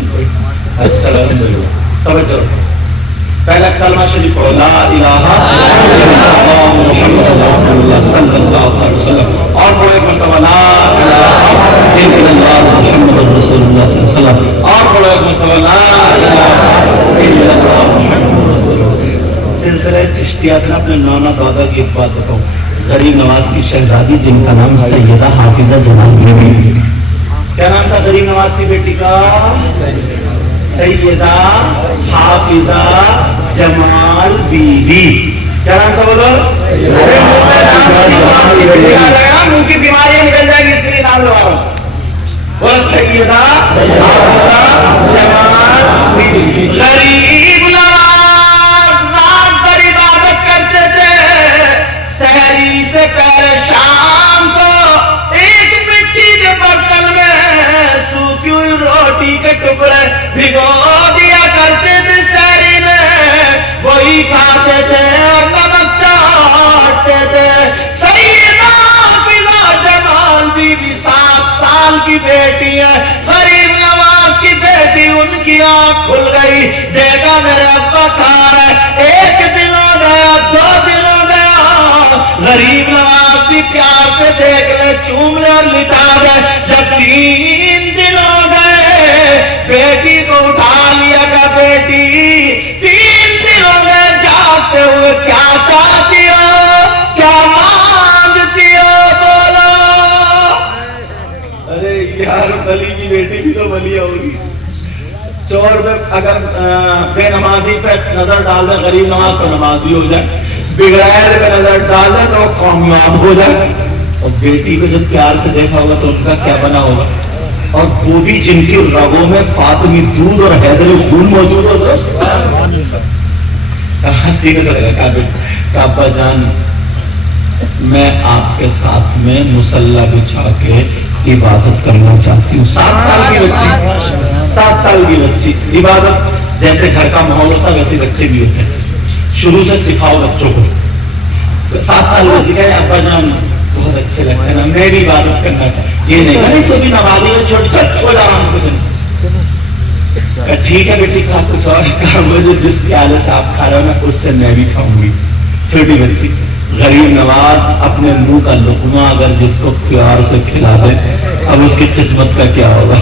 اچھا چلو الحمدللہ، توجہ رکھو۔ پہلا کلمہ شریف پڑھو، لا الہ الا اللہ محمد رسول اللہ صلی اللہ علیہ وسلم، اور پڑھو ایک مرتبہ لا الہ الا اللہ محمد رسول اللہ صلی اللہ علیہ وسلم، اور پڑھو ایک مرتبہ لا الہ الا اللہ محمد رسول اللہ۔ سلسلہ چشتیہ سے اپنے نانا دادا کی ایک بات بتاؤں، غریب نواز کی شہزادی جن کا نام سیدہ حافظہ جمال بیوی، کیا نام تھا غریب نواز کی بیٹی کا؟ سیدہ حافظہ جمال بیوی۔ کیا نام تھا بولو؟ منہ کی بیماریاں نکل جائے گی اس لیے نام لگا رہا ہوں۔ اور سیدہ جمال بی غریب نواز رات بھر عبادت کرتے تھے، سحری سے پہلے شام کو ایک مٹی کے برتن میں سوکھی ہوئی روٹی کے ٹکڑے بھگو دیا کرتے تھے، سحری میں وہی کھاتے تھے اور نمک چاٹتے تھے۔ سیدہ فضا جمال بی بی 7 سال کی بیٹی ہے، غریب نواز کی بیٹی، ان کی آنکھ کھل گئی، دیکھا میرے ابا کھا رہے، 1 دن ہو گیا، 2 دن ہو گیا، غریب نواز بھی پیار سے دیکھ لے، چوم لے اور لٹا دے، جب 3 دن ہو گئے بیٹی کو اٹھا لیا گا، بیٹی 3 دن ہو گئے جاگتے ہوئے، کیا چاہتی ہو، کیا مانگتی ہو، بولو۔ ارے یار ولی کی بیٹی بھی تو ولی ہوگی، چور میں اگر بے نمازی پہ نظر ڈال دے، غریب نواز تو نمازی ہو جائے، بگڑائل پہ نظر ڈال دے تو وہ کامیاب ہو جائے، اور بیٹی کو جب پیار سے دیکھا ہوگا تو ان کا کیا بنا ہوگا، اور وہ بھی جن کی رگوں میں فاطمی دودھ اور حیدری خون موجود ہوتا، کہاں سینے سے لگا کہ ابا جان میں آپ کے ساتھ میں مصلی بچھا کے عبادت کرنا چاہتی ہوں۔ 7 سال کی بچی، 7 سال کی بچی، عبادت جیسے گھر کا ماحول ہوتا ویسے بچے بھی ہوتے ہیں، شروع سے سکھاؤ بچوں کو۔ 7 سال بچی کہے ابا جان بہت اچھے لگتے ہیں نا، میں بھی عبادت کرنا چاہتی، یہ نہیں کہا تو بھی نمازی میں چھوٹ چھوٹ چھوڑ آرام کو جن، ٹھیک ہے بیٹی کھا، کچھ اور کہا، مجھے جس پیالے سے آپ کھا رہے ہو نا اس سے میں بھی کھاؤں گی۔ چھوٹی بچی، غریب نواز اپنے منہ کا لقمہ اگر جس کو پیار سے کھلا دے، اب اس کی قسمت کا کیا ہوگا،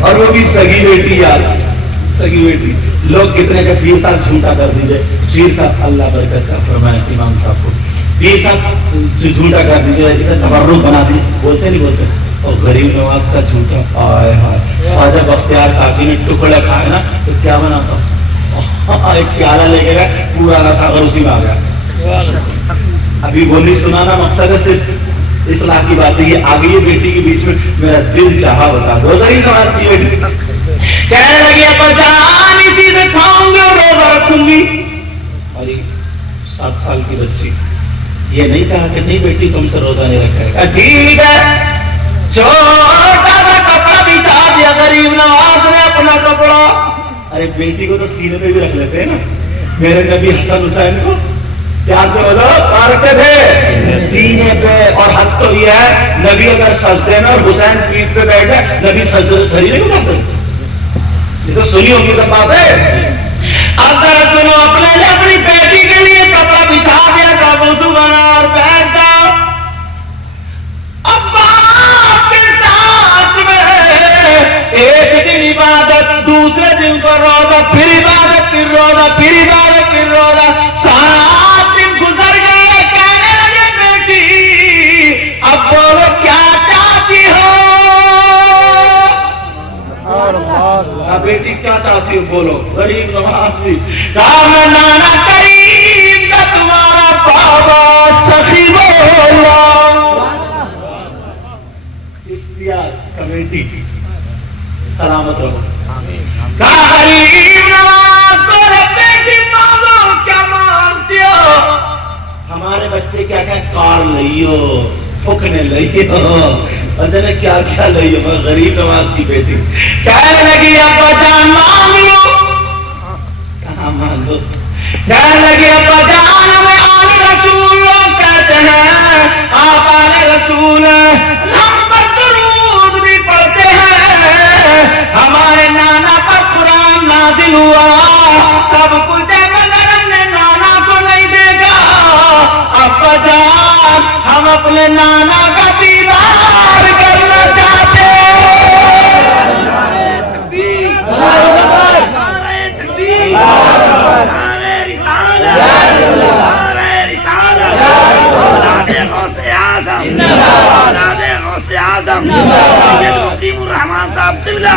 اور وہ بھی سگی بیٹی، یار سگی بیٹی۔ لوگ کتنے کا 20 سال جھوٹا کر دیجئے، 20 سال اللہ برکت کا فرمائے امام صاحب کو، 20 سال جھوٹا کر دیجئے، اسے تبرک بنا دی، بولتے نہیں بولتے، اور غریب نواز کا جھوٹا، آئے ہائے، خواجہ بختیار کاکی نے ٹکڑے کھائے نا تو کیا بنا تھا، ایک پیالہ لے کے گئے، پورا رسا کر اسی میں آ گیا۔ ابھی بولی سنانا مقصد ہے صرف اصلاح کی بات ہے، یہ آگے یہ بیٹی کے بیچ میں میرا دل چاہا بتا دو، غریب نواز کی بیٹی کہنے لگی ابا جان اسی میں کھاؤں گی اور روزہ رکھوں گی۔ اور 7 سال کی بچی، یہ نہیں کہا کہ نہیں بیٹی تم سے روزہ نہیں رکھے گا، ٹھیک ہے، چھوٹا سا کپڑا بچھا دیا غریب نواز نے اپنا کپڑا۔ ارے بیٹی کو تو سینے پہ بھی رکھ لیتے ہیں نا، میرے نبی حسن حسین کو پیار سے بولو مارتے تھے سینے پہ، اور حد تو یہ ہے نبی اگر سجدے میں اور حسین پیٹھ پہ بیٹھے، نبی سجدے سے سری نہیں اٹھاتے، یہ تو سنی ہوگی سب باتیں۔ اب ذرا سنو، اپنی بیٹی کے لیے کپڑا بچھا دیا تھا، وضو بنا اور بیٹھ جاؤ، ابا کے ساتھ میں ایک دن عبادت، دوسرے دن کو روزہ، پھر عبادت، پھر روزہ، پھر عبادت، پھر روزہ، 7 دن گزر گئے۔ کہنے لگے بیٹی اب بولو کیا چاہتی ہو، بیٹی کیا چاہتی ہو بولو۔ غریب نواز بھی کہا میں نانا کریم کا تمہارا بابا سخی بولا، چشتیہ کمیٹی سلامت رہو۔ کہا غریب نواز بولے بیٹی مانگو کیا مانگتی ہو، ہمارے بچے کیا کیا کار لئیو، پھکنے لئیو، اچھا کیا کیا لئیو، میں غریب نواز کی بیٹی کہنے لگی ابا جان مانگ لو، کہاں مانگو، کہنے لگی ابا جان ہمیں آل رسول لوگ کہتے ہیں، آپ آل رسول نمبر درود بھی پڑھتے ہیں، ہمارے نانا پر قرآن نازل ہوا، سب کچھ ہے مگر ہم نے نانا کو نہیں دیکھا، ابا جان ہم اپنے نانا کا دیدار کرنا چاہتے ہیں۔ نعرہ تکبیر، نعرہ تکبیر، نعرہ رسالت، نعرہ رسالت، اولاد غوث اعظم، اولاد غوث اعظم، سید مقیم الرحمان صاحب قبلہ،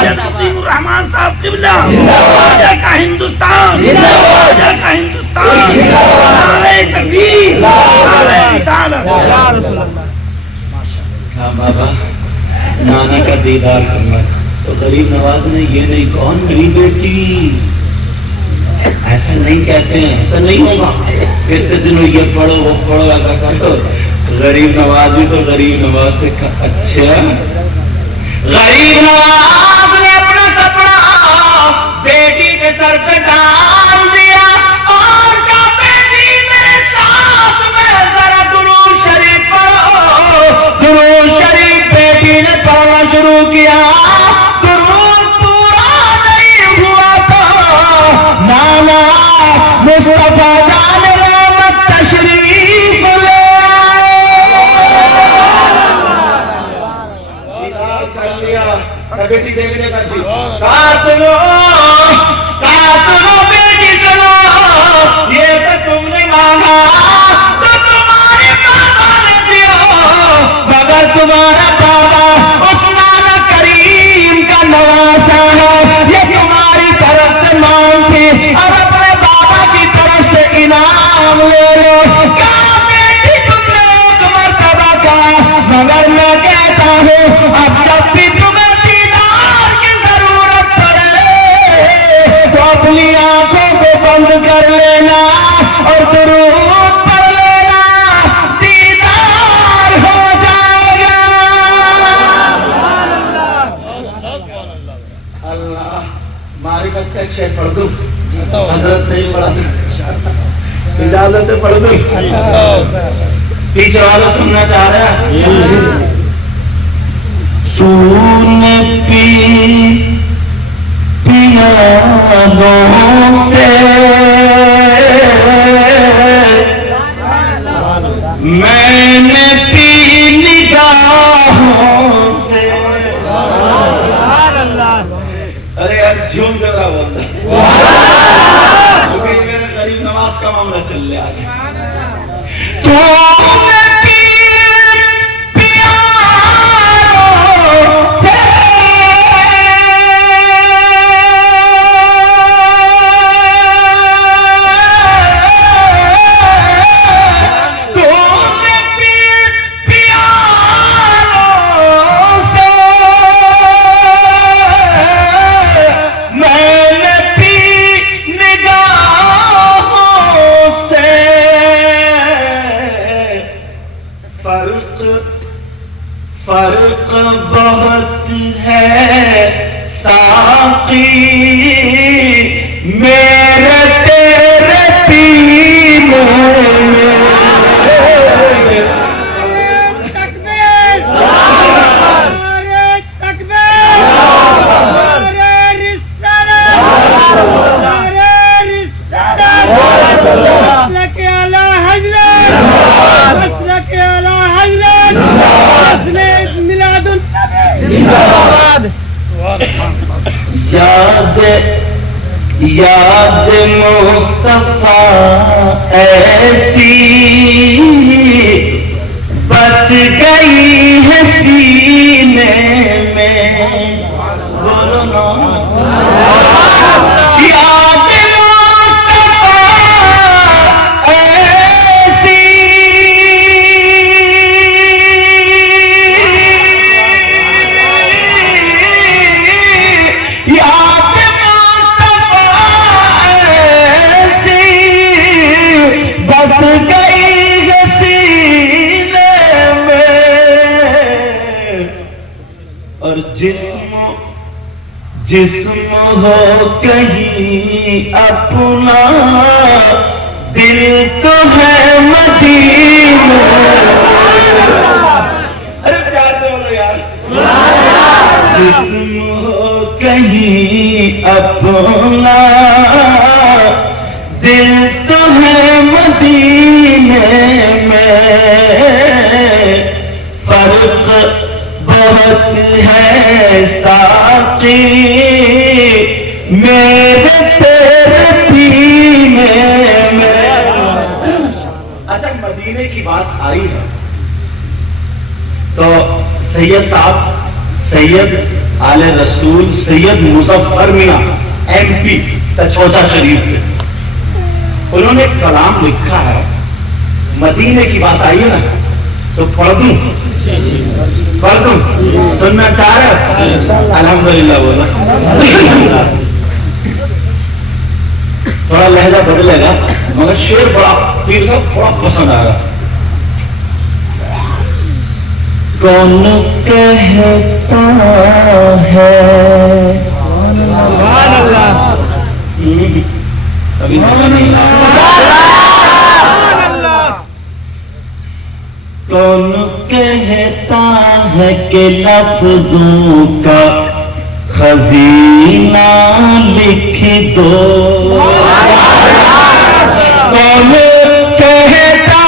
سید مقیم الرحمان صاحب قبلہ، آجا کا ہندوستان، آجا کا ہندوستان، نعرہ تکبیر، نعرہ رسالت۔ ہاں بابا نانا کا دیدار کرنا. تو غریب نواز نے یہ نہیں کون میری بیٹی ایسا نہیں کہتے ہیں, ایسا نہیں ہوگا کہتے دنوں یہ پڑھو وہ پڑھو ایسا کرو. غریب نواز بھی تو غریب نواز سے اچھا. غریب نواز نے اپنا کپڑا بیٹی کے سر پہ ڈال دیا اور کہا بیٹی میرے ساتھ میں ذرا درود شریف پڑھو. درود شریف بیٹی نے پڑھنا شروع کیا. درود پورا نہیں ہوا تو نانا مصطفیٰ جان رحمت تشریف لے بیٹی دیکھنے کا جی. سنو بیٹی سنو, یہ تو تم نے مانگا تو تمہارے بابا نے دیا, مگر تمہارا بابا اس نانا کریم کا نواسا ہے. یہ تمہاری طرف سے مانگ تھی اور اپنے بابا کی طرف سے انعام لے لو. کہا بیٹی تم نے ایک مرتبہ کہا, مگر میں کہتا ہوں اب جب بھی تمہیں اپنی آنکھوں کو بند کر لینا اور درود پڑھ لینا, دیدار ہو جائے گا. اللہ معرفت کا شے پڑھ دوں, حضرت نہیں پڑھا, اجازت پڑھ دوں. پیچھے والا سننا چاہ رہا ہے. تو نے پی پیالوں سے میں نے پی نگاہوں سے. ارے یار جھوم کر رہا بولتا کیونکہ میرے غریب نواز کا معاملہ چل رہا آج. تو نے پی پیالوں سے فرق بہت ہے ساقی میرے تیرے پینے میں. تکبیر نعرہ تکبیر نعرہ رسالت نعرہ رسالت. مسلک اعلی حضرت مسلک اعلی حضرت مسلک میلاد النبی. یاد مصطفیٰ ایسی بس گئی ہے سینے میں. بولو نا یاد مصطفیٰ ایسی بس گئی ہے سینے میں. اور جسم ہو کہیں اپنا دل تو ہے مدینہ. ارے پیار سے بولو یار. جسم ہو کہیں اپنا دل تو ہے مدینے میں. فرق بہت ہے ساقی میرے تیرے پینے میں. اچھا مدینے کی بات آئی ہے تو سید صاحب سید آل رسول سید مظفر میاں ایم پی تچوچا شریف میں انہوں نے کلام لکھا ہے. مدینے کی بات آئی ہے نا تو پڑھ دوں. تم سننا چاہ رہے ہو؟ الحمدللہ بولا. تھوڑا لہجہ بدلے گا مگر شعر بڑا پیر صاحب بڑا پسند آئے گا. کون کہتا ہے سبحان اللہ کون کہتا ہے کہ لفظوں کا خزینہ لکھ دو. کون کہتا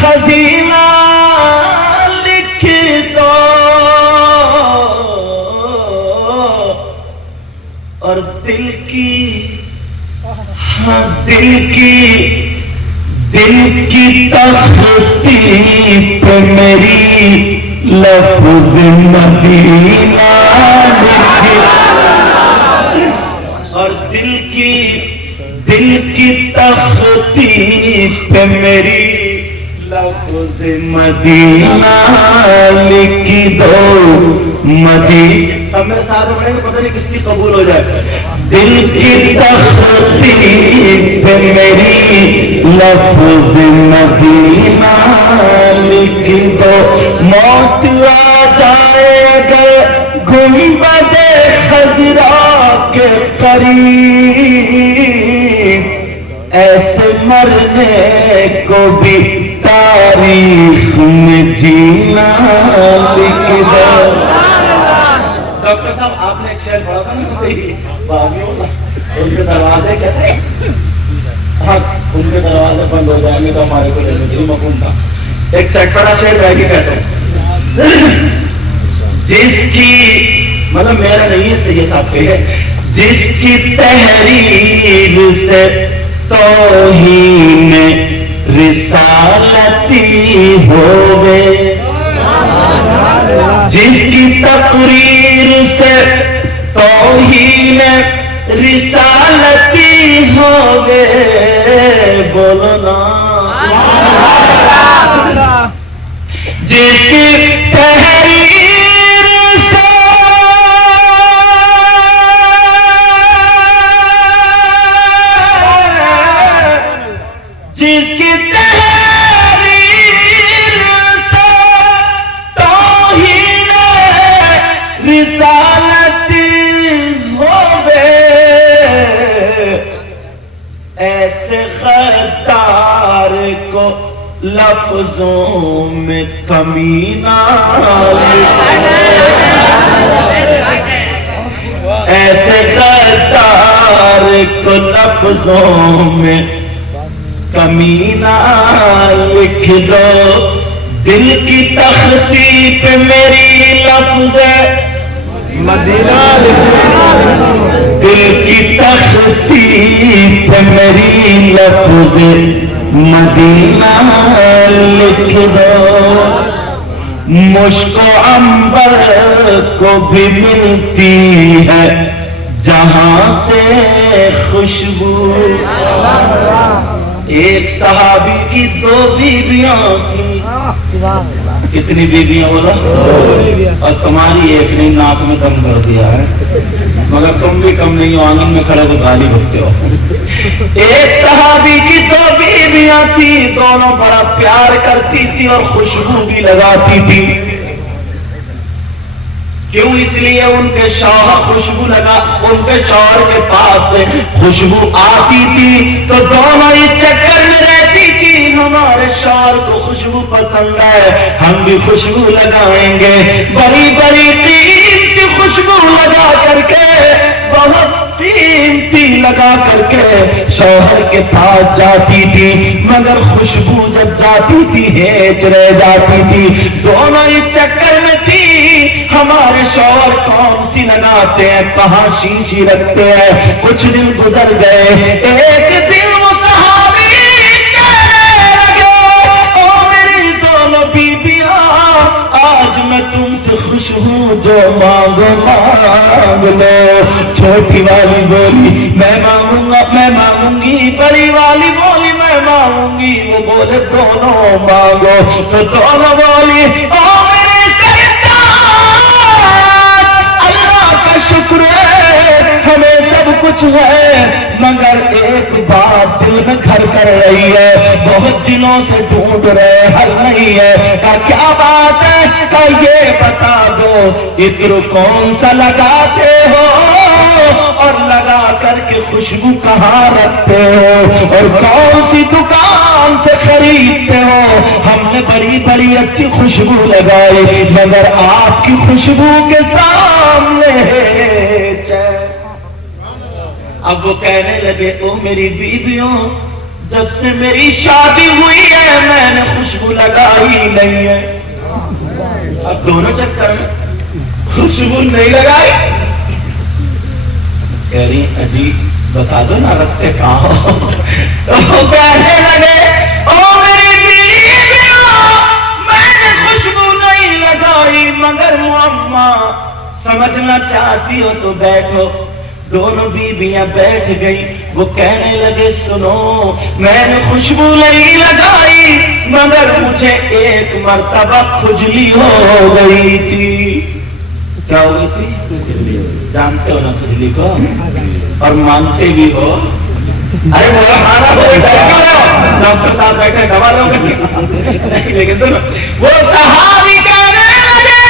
خزینہ لکھ دو اور دل کی تختی پہ میری لفظ مدینہ لکھ اور دل کی تختی پہ میری لفظ مدینہ لکھ دو. سب میرے ساتھ پڑھیں گے پتہ نہیں کس کی قبول ہو جائے. دل کی تختی پہ میری لفظ مدینہ لکھ دو. موت آ جائے گا گنبد خضرا کے قریب ایسے مرنے کو بھی تاریخ میں جینا لکھ دو. ڈاکٹر صاحب آپ نے ایک شعر پڑھا تھا نا ان کے دروازے کہتے ہیں ہاں ان کے دروازے بند ہو جائیں گے تو ہمارے کو جیسے مفہوم تھا. ایک چٹپٹا شعر میں بھی کہتا ہوں جس کی مطلب میرا نہیں ہے سید صاحب کے ہے جس کی تحریر سے توہین رسالتی ہوئے جس کی تقریر سے توہین رسالتی ہوئے بولنا جس کی تحریر سے جس کی تحریر سے توہین رسالتی ہوئے ایسے غدار کو لفظوں میں کمینہ ایسے غدار کو لفظوں میں کمینہ لکھ دو. دل کی تختی پہ میری لفظ مدینہ لکھ دو. دل کی تختی پہ میری لفظ مدینہ لکھ دو. مشک و عنبر کو بھی ملتی ہے جہاں سے خوشبو. ایک صحابی کی 2 بیویاں تھیں. کتنی بیویاں بولا؟ اور تمہاری ایک نے ناک میں دم کر دیا ہے مگر تم بھی کم نہیں ہو آنگن میں کھڑے تو گالی بکتے ہو. ایک صحابی کی 2 بیویاں تھی دونوں بڑا پیار کرتی تھی اور خوشبو بھی لگاتی تھی. کیوں؟ اس لیے ان کے شوہر خوشبو لگا ان کے شوہر کے پاس سے خوشبو آتی تھی تو دونوں اس چکر میں رہتی تھی ہمارے شوہر کو خوشبو پسند ہے ہم بھی خوشبو لگائیں گے. بڑی بڑی قیمتی خوشبو لگا کر کے بہت قیمتی لگا کر کے شوہر کے پاس جاتی تھی مگر خوشبو جب جاتی تھی ہیچ رہ جاتی تھی. دونوں اس چکر میں تھی ہمارے شوہر کون سی لگاتے ہیں کہاں شیشی رکھتے ہیں. کچھ دن گزر گئے. ایک دن وہ صحابی کہنے لگے او میری دونوں بیویاں آج جو مانگو مانگ لو. چھوٹی والی بولی میں مانگوں گی, بڑی والی بولی میں مانگوں گی. وہ بولے دونوں مانگو, تو دونوں بولی او میرے سرکار, اللہ کا شکر ہے ہمیں سب کچھ ہے, مگر ایک بات دل میں گھر کر رہی ہے, بہت دنوں سے ڈھونڈ رہے حل نہیں ہے. کہا کیا بات ہے؟ کہا یہ بتا دو عطر کون سا لگاتے ہو اور لگا کر کے خوشبو کہاں رکھتے ہو اور کون سی دکان سے خریدتے ہو. ہم نے بڑی بڑی اچھی خوشبو لگائی مگر آپ کی خوشبو کے سامنے اب وہ کہنے لگے او میری بیویوں, جب سے میری شادی ہوئی ہے میں نے خوشبو لگائی نہیں ہے. اب دونوں چکر میں خوشبو نہیں لگائی. کہہ رہی عجیب بتا دو نا رکھتے کہاں ہو. تو وہ کہنے لگے او میری بیویوں, میں نے خوشبو نہیں لگائی مگر معمہ سمجھنا چاہتی ہو تو بیٹھو. دونوں بیویاں بیٹھ گئی. وہ کہنے لگے سنو, میں نے خوشبو نہیں لگائی مگر مجھے ایک مرتبہ کھجلی ہو گئی تھی. کیا ہو گئی تھی؟ جانتے ہو نا کھجلی کو اور مانتے بھی ہو. ارے بولا ہمارا ڈاکٹر صاحب بیٹھے دوا لو نہیں, لیکن سنو وہ صحابی کہنے لگے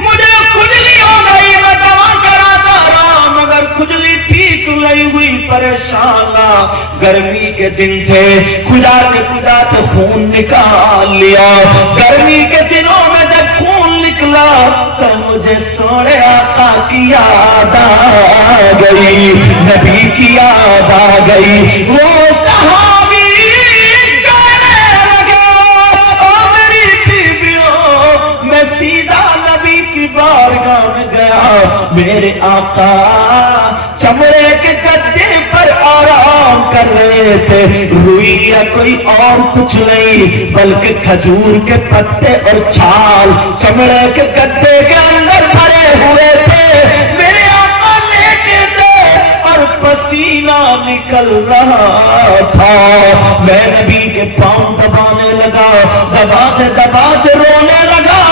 مجھے کھجلی ہو گئی, میں دوا کراتا رہا مگر کھجلی ٹھیک نہیں ہوئی. پریشان گرمی کے دن تھے, کھجاتے خون نکال لیا. گرمی کے دنوں میں جب خون نکلا تو مجھے سونے آقا کی یاد آ گئی, نبی کی یاد آ گئی. وہ صحابی کہنے لگے او میری بیویوں, میں سیدھا نبی کی بارگاہ میں گیا. میرے آقا چمڑے کے گدے پر آرام کر رہے تھے, روئی یا کوئی اور کچھ نہیں بلکہ کھجور کے پتے اور چھال چمڑے کے گدے کے اندر بھرے ہوئے تھے. میرے آقا لیٹے تھے اور پسینہ نکل رہا تھا. میں نبی کے پاؤں دبانے لگا, دباتے دباتے رونے لگا.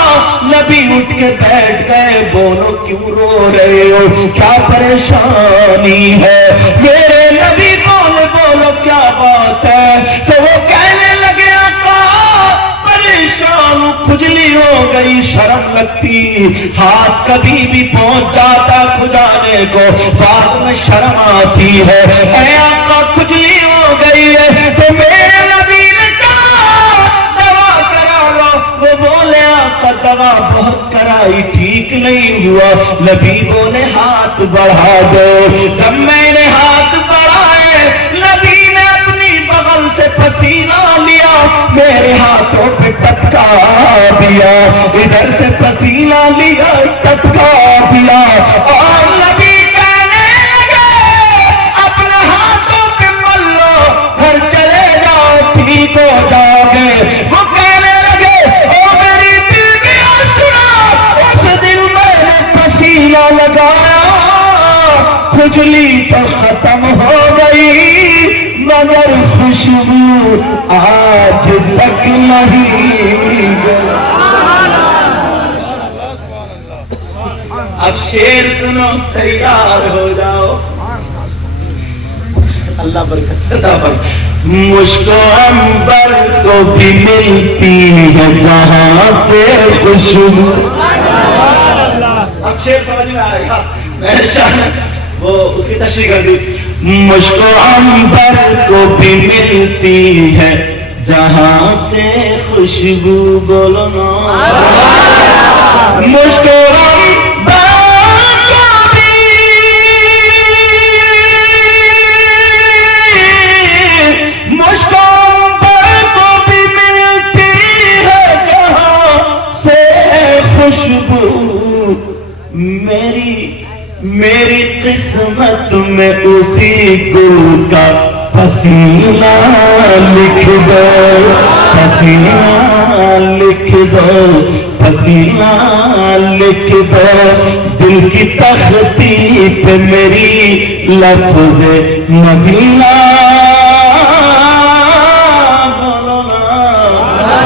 نبی اٹھ کے بیٹھ گئے. بولو کیوں رو رہے ہو, کیا پریشانی ہے؟ میرے نبی بولو کیا بات ہے؟ تو وہ کہنے لگے آقا پریشان ہوں, کھجلی ہو گئی, شرم لگتی, ہاتھ کبھی بھی پہنچ جاتا کھجانے کو, بعد میں شرم آتی ہے. اے آقا کھجلی ہو گئی ہے. تو میرے نبی نے کہا دوا کرا لو. وہ بولے آقا دوا بہت کرائی ٹھیک نہیں ہوا. نبی بولے ہاتھ بڑھا دو. جب میں نے ہاتھ بڑھائے نبی نے اپنی بغل سے پسینہ لیا, میرے ہاتھوں پہ ٹپکا دیا, ادھر سے پسینہ لیا ٹپکا دیا. اور نبی کہنے لگے اپنے ہاتھوں پہ مل لو, گھر چلے جاؤ ٹھیک ہو جاؤ گے. وہ کہنے لگے او میری بیویوں سنا, اس دن میں نے پسینہ لگایا, کھجلی تو ختم ہو گئی مگر خوشبو آج تک نہیں گئی. اب شیر سنو, تیار ہو جاؤ. اللہ برکت عطا فرمائے. مشک و عنبر کو بھی ملتی ہے جہاں سے خوشبو. اب شیر سمجھ میں آئے گا, وہ اس کی تشریح کر دی. مشک و عنبر کو بھی ملتی ہے جہاں سے خوشبو. بولو نا مشک و عنبر کو بھی مشک و عنبر کو بھی ملتی ہے جہاں سے خوشبو. میری قسمت میں اسی گل کا پسینہ لکھ دو, پسینہ لکھ دو, پسینہ لکھ دو دل کی تختی پہ میری لفظ مدینہ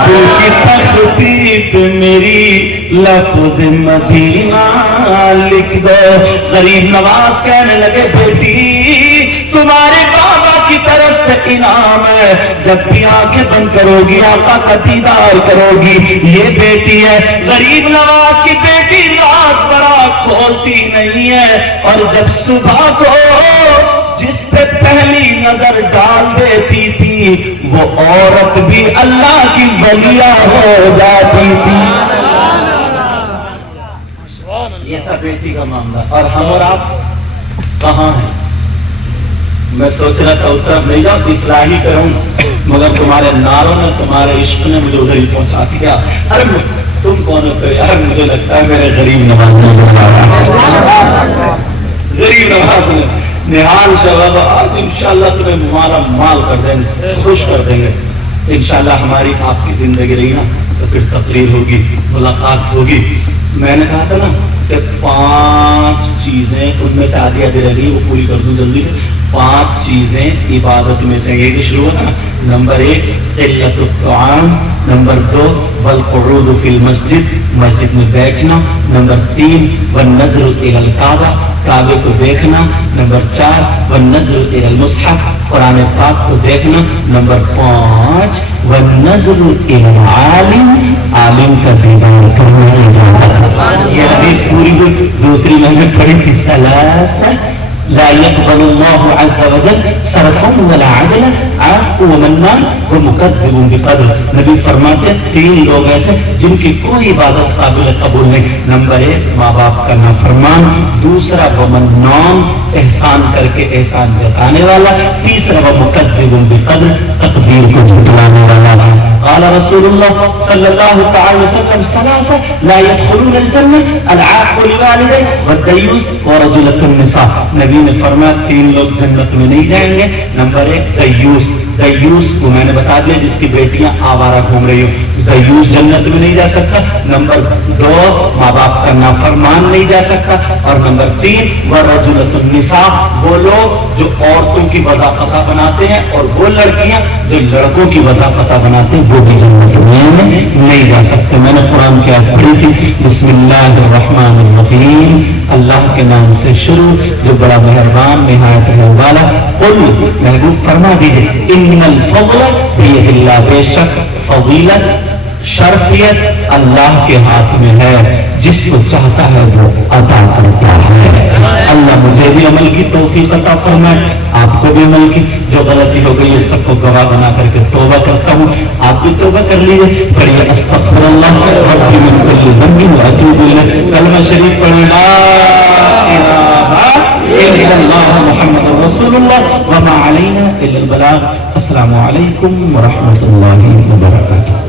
دل کی تختی پہ میری لفظ مدینہ لکھ دو. غریب نواز کہنے لگے بیٹی تمہارے بابا کی طرف سے انعام ہے, جب بھی آنکھیں بند کرو گی آقا کا دیدار کرو گی. یہ بیٹی ہے غریب نواز کی بیٹی, رات برات کھولتی نہیں ہے, اور جب صبح کو جس پہ پہلی نظر ڈال دیتی تھی وہ عورت بھی اللہ کی ولیہ ہو جاتی تھی. یہ تھا بیٹی کا معاملہ. اور ہم اور آپ کہاں ہیں؟ میں سوچ رہا تھا اس طرف نہیں جاؤ, اصلاحی کروں, مگر تمہارے نعروں نے تمہارے عشق نے مجھے ادھر ہی پہنچا دیا. ارے تم کون ہوتے ہو یار؟ مجھے لگتا ہے میرے غریب نواز نے غریب نواز نے نہال شباب آج انشاءاللہ تمہیں ہمارا مال کر دیں گے, خوش کر دیں گے انشاءاللہ. ہماری آپ کی زندگی رہی نا تو پھر تقریر ہوگی, ملاقات ہوگی. میں نے کہا تھا نا کہ 5 چیزیں ان میں سے آدھی رہ گئی, وہ پوری کر دوں جلدی سے. 5 چیزیں عبادت میں سے, یہ جو شروع ہوتا نا, نمبر 1 قلت الطعام, نمبر 2 والقعود فی المسجد, مسجد میں بیٹھنا, نمبر 3 والنظر الی الکعبہ, کعبے کو دیکھنا, نمبر 4 والنظر الی المصحف, قرآن پاک کو دیکھنا, نمبر 5 والنظر الی العالم, عالم کا دیدار کرنا. یہ حدیث پوری ہوئی. دوسری میں نے پڑھی تھی ثلاثہ لا يقبل الله عز وجل صرفا ولا عدلا عاق ومنان ومكذب بقدر. نبی فرماتے 3 لوگ ایسے جن کی کوئی عبادت قابل قبول نہیں. نمبر 1 ماں باپ کا نافرمان, دوسرا ومنان احسان کر کے احسان جتانے والا, تیسرا ومكذب بقدر تقدیر کو جھٹلانے والا. قال رسول اللہ صلی اللہ تعالی وسلم ثلاثه لا يدخلون الجنه العاق لوالديه والديوث ورجلة النساء. نبی نے فرمایا 3 لوگ جنت میں نہیں جائیں گے. نمبر 1 دیوس, دیوس کو میں نے بتا دیا جس کی بیٹیاں آوارہ گھوم رہی ہو, دیوس جنت میں نہیں جا سکتا. نمبر 2 ماں باپ کا نافرمان نہیں جا سکتا. اور نمبر 3 ورجلۃ النساء, وہ لوگ جو عورتوں کی وضاحت بناتے ہیں اور وہ لڑکیاں جو لڑکوں کی وضاحت بناتے ہیں وہ بھی جنت میں نہیں جا سکتے. میں نے قرآن کی آیت پڑھی تھی بسم اللہ الرحمن الرحیم, اللہ کے نام سے شروع جو بڑا مہربان نہایت رحم والا. قل محبوب فرما دیجئے ان الفضل بید اللہ, بے شک فضیلت شرفیت اللہ کے ہاتھ میں ہے, جس کو چاہتا ہے وہ عطا کرتا ہے. اللہ مجھے بھی عمل کی توفیق عطا فرمائے, آپ کو بھی عمل کی. جو غلطی ہو گئی ہے سب کو گواہ بنا کر کے توبہ کرتا ہوں. آپ بھی توبہ کر لیجیے, پڑھیے استغفر اللہ ربی من کل ذنب واتوب الیہ. کلمہ شریف پڑھیں لا الہ الا اللہ محمد رسول اللہ وما علینا الا البلاغ. السلام علیکم ورحمۃ اللہ وبرکاتہ.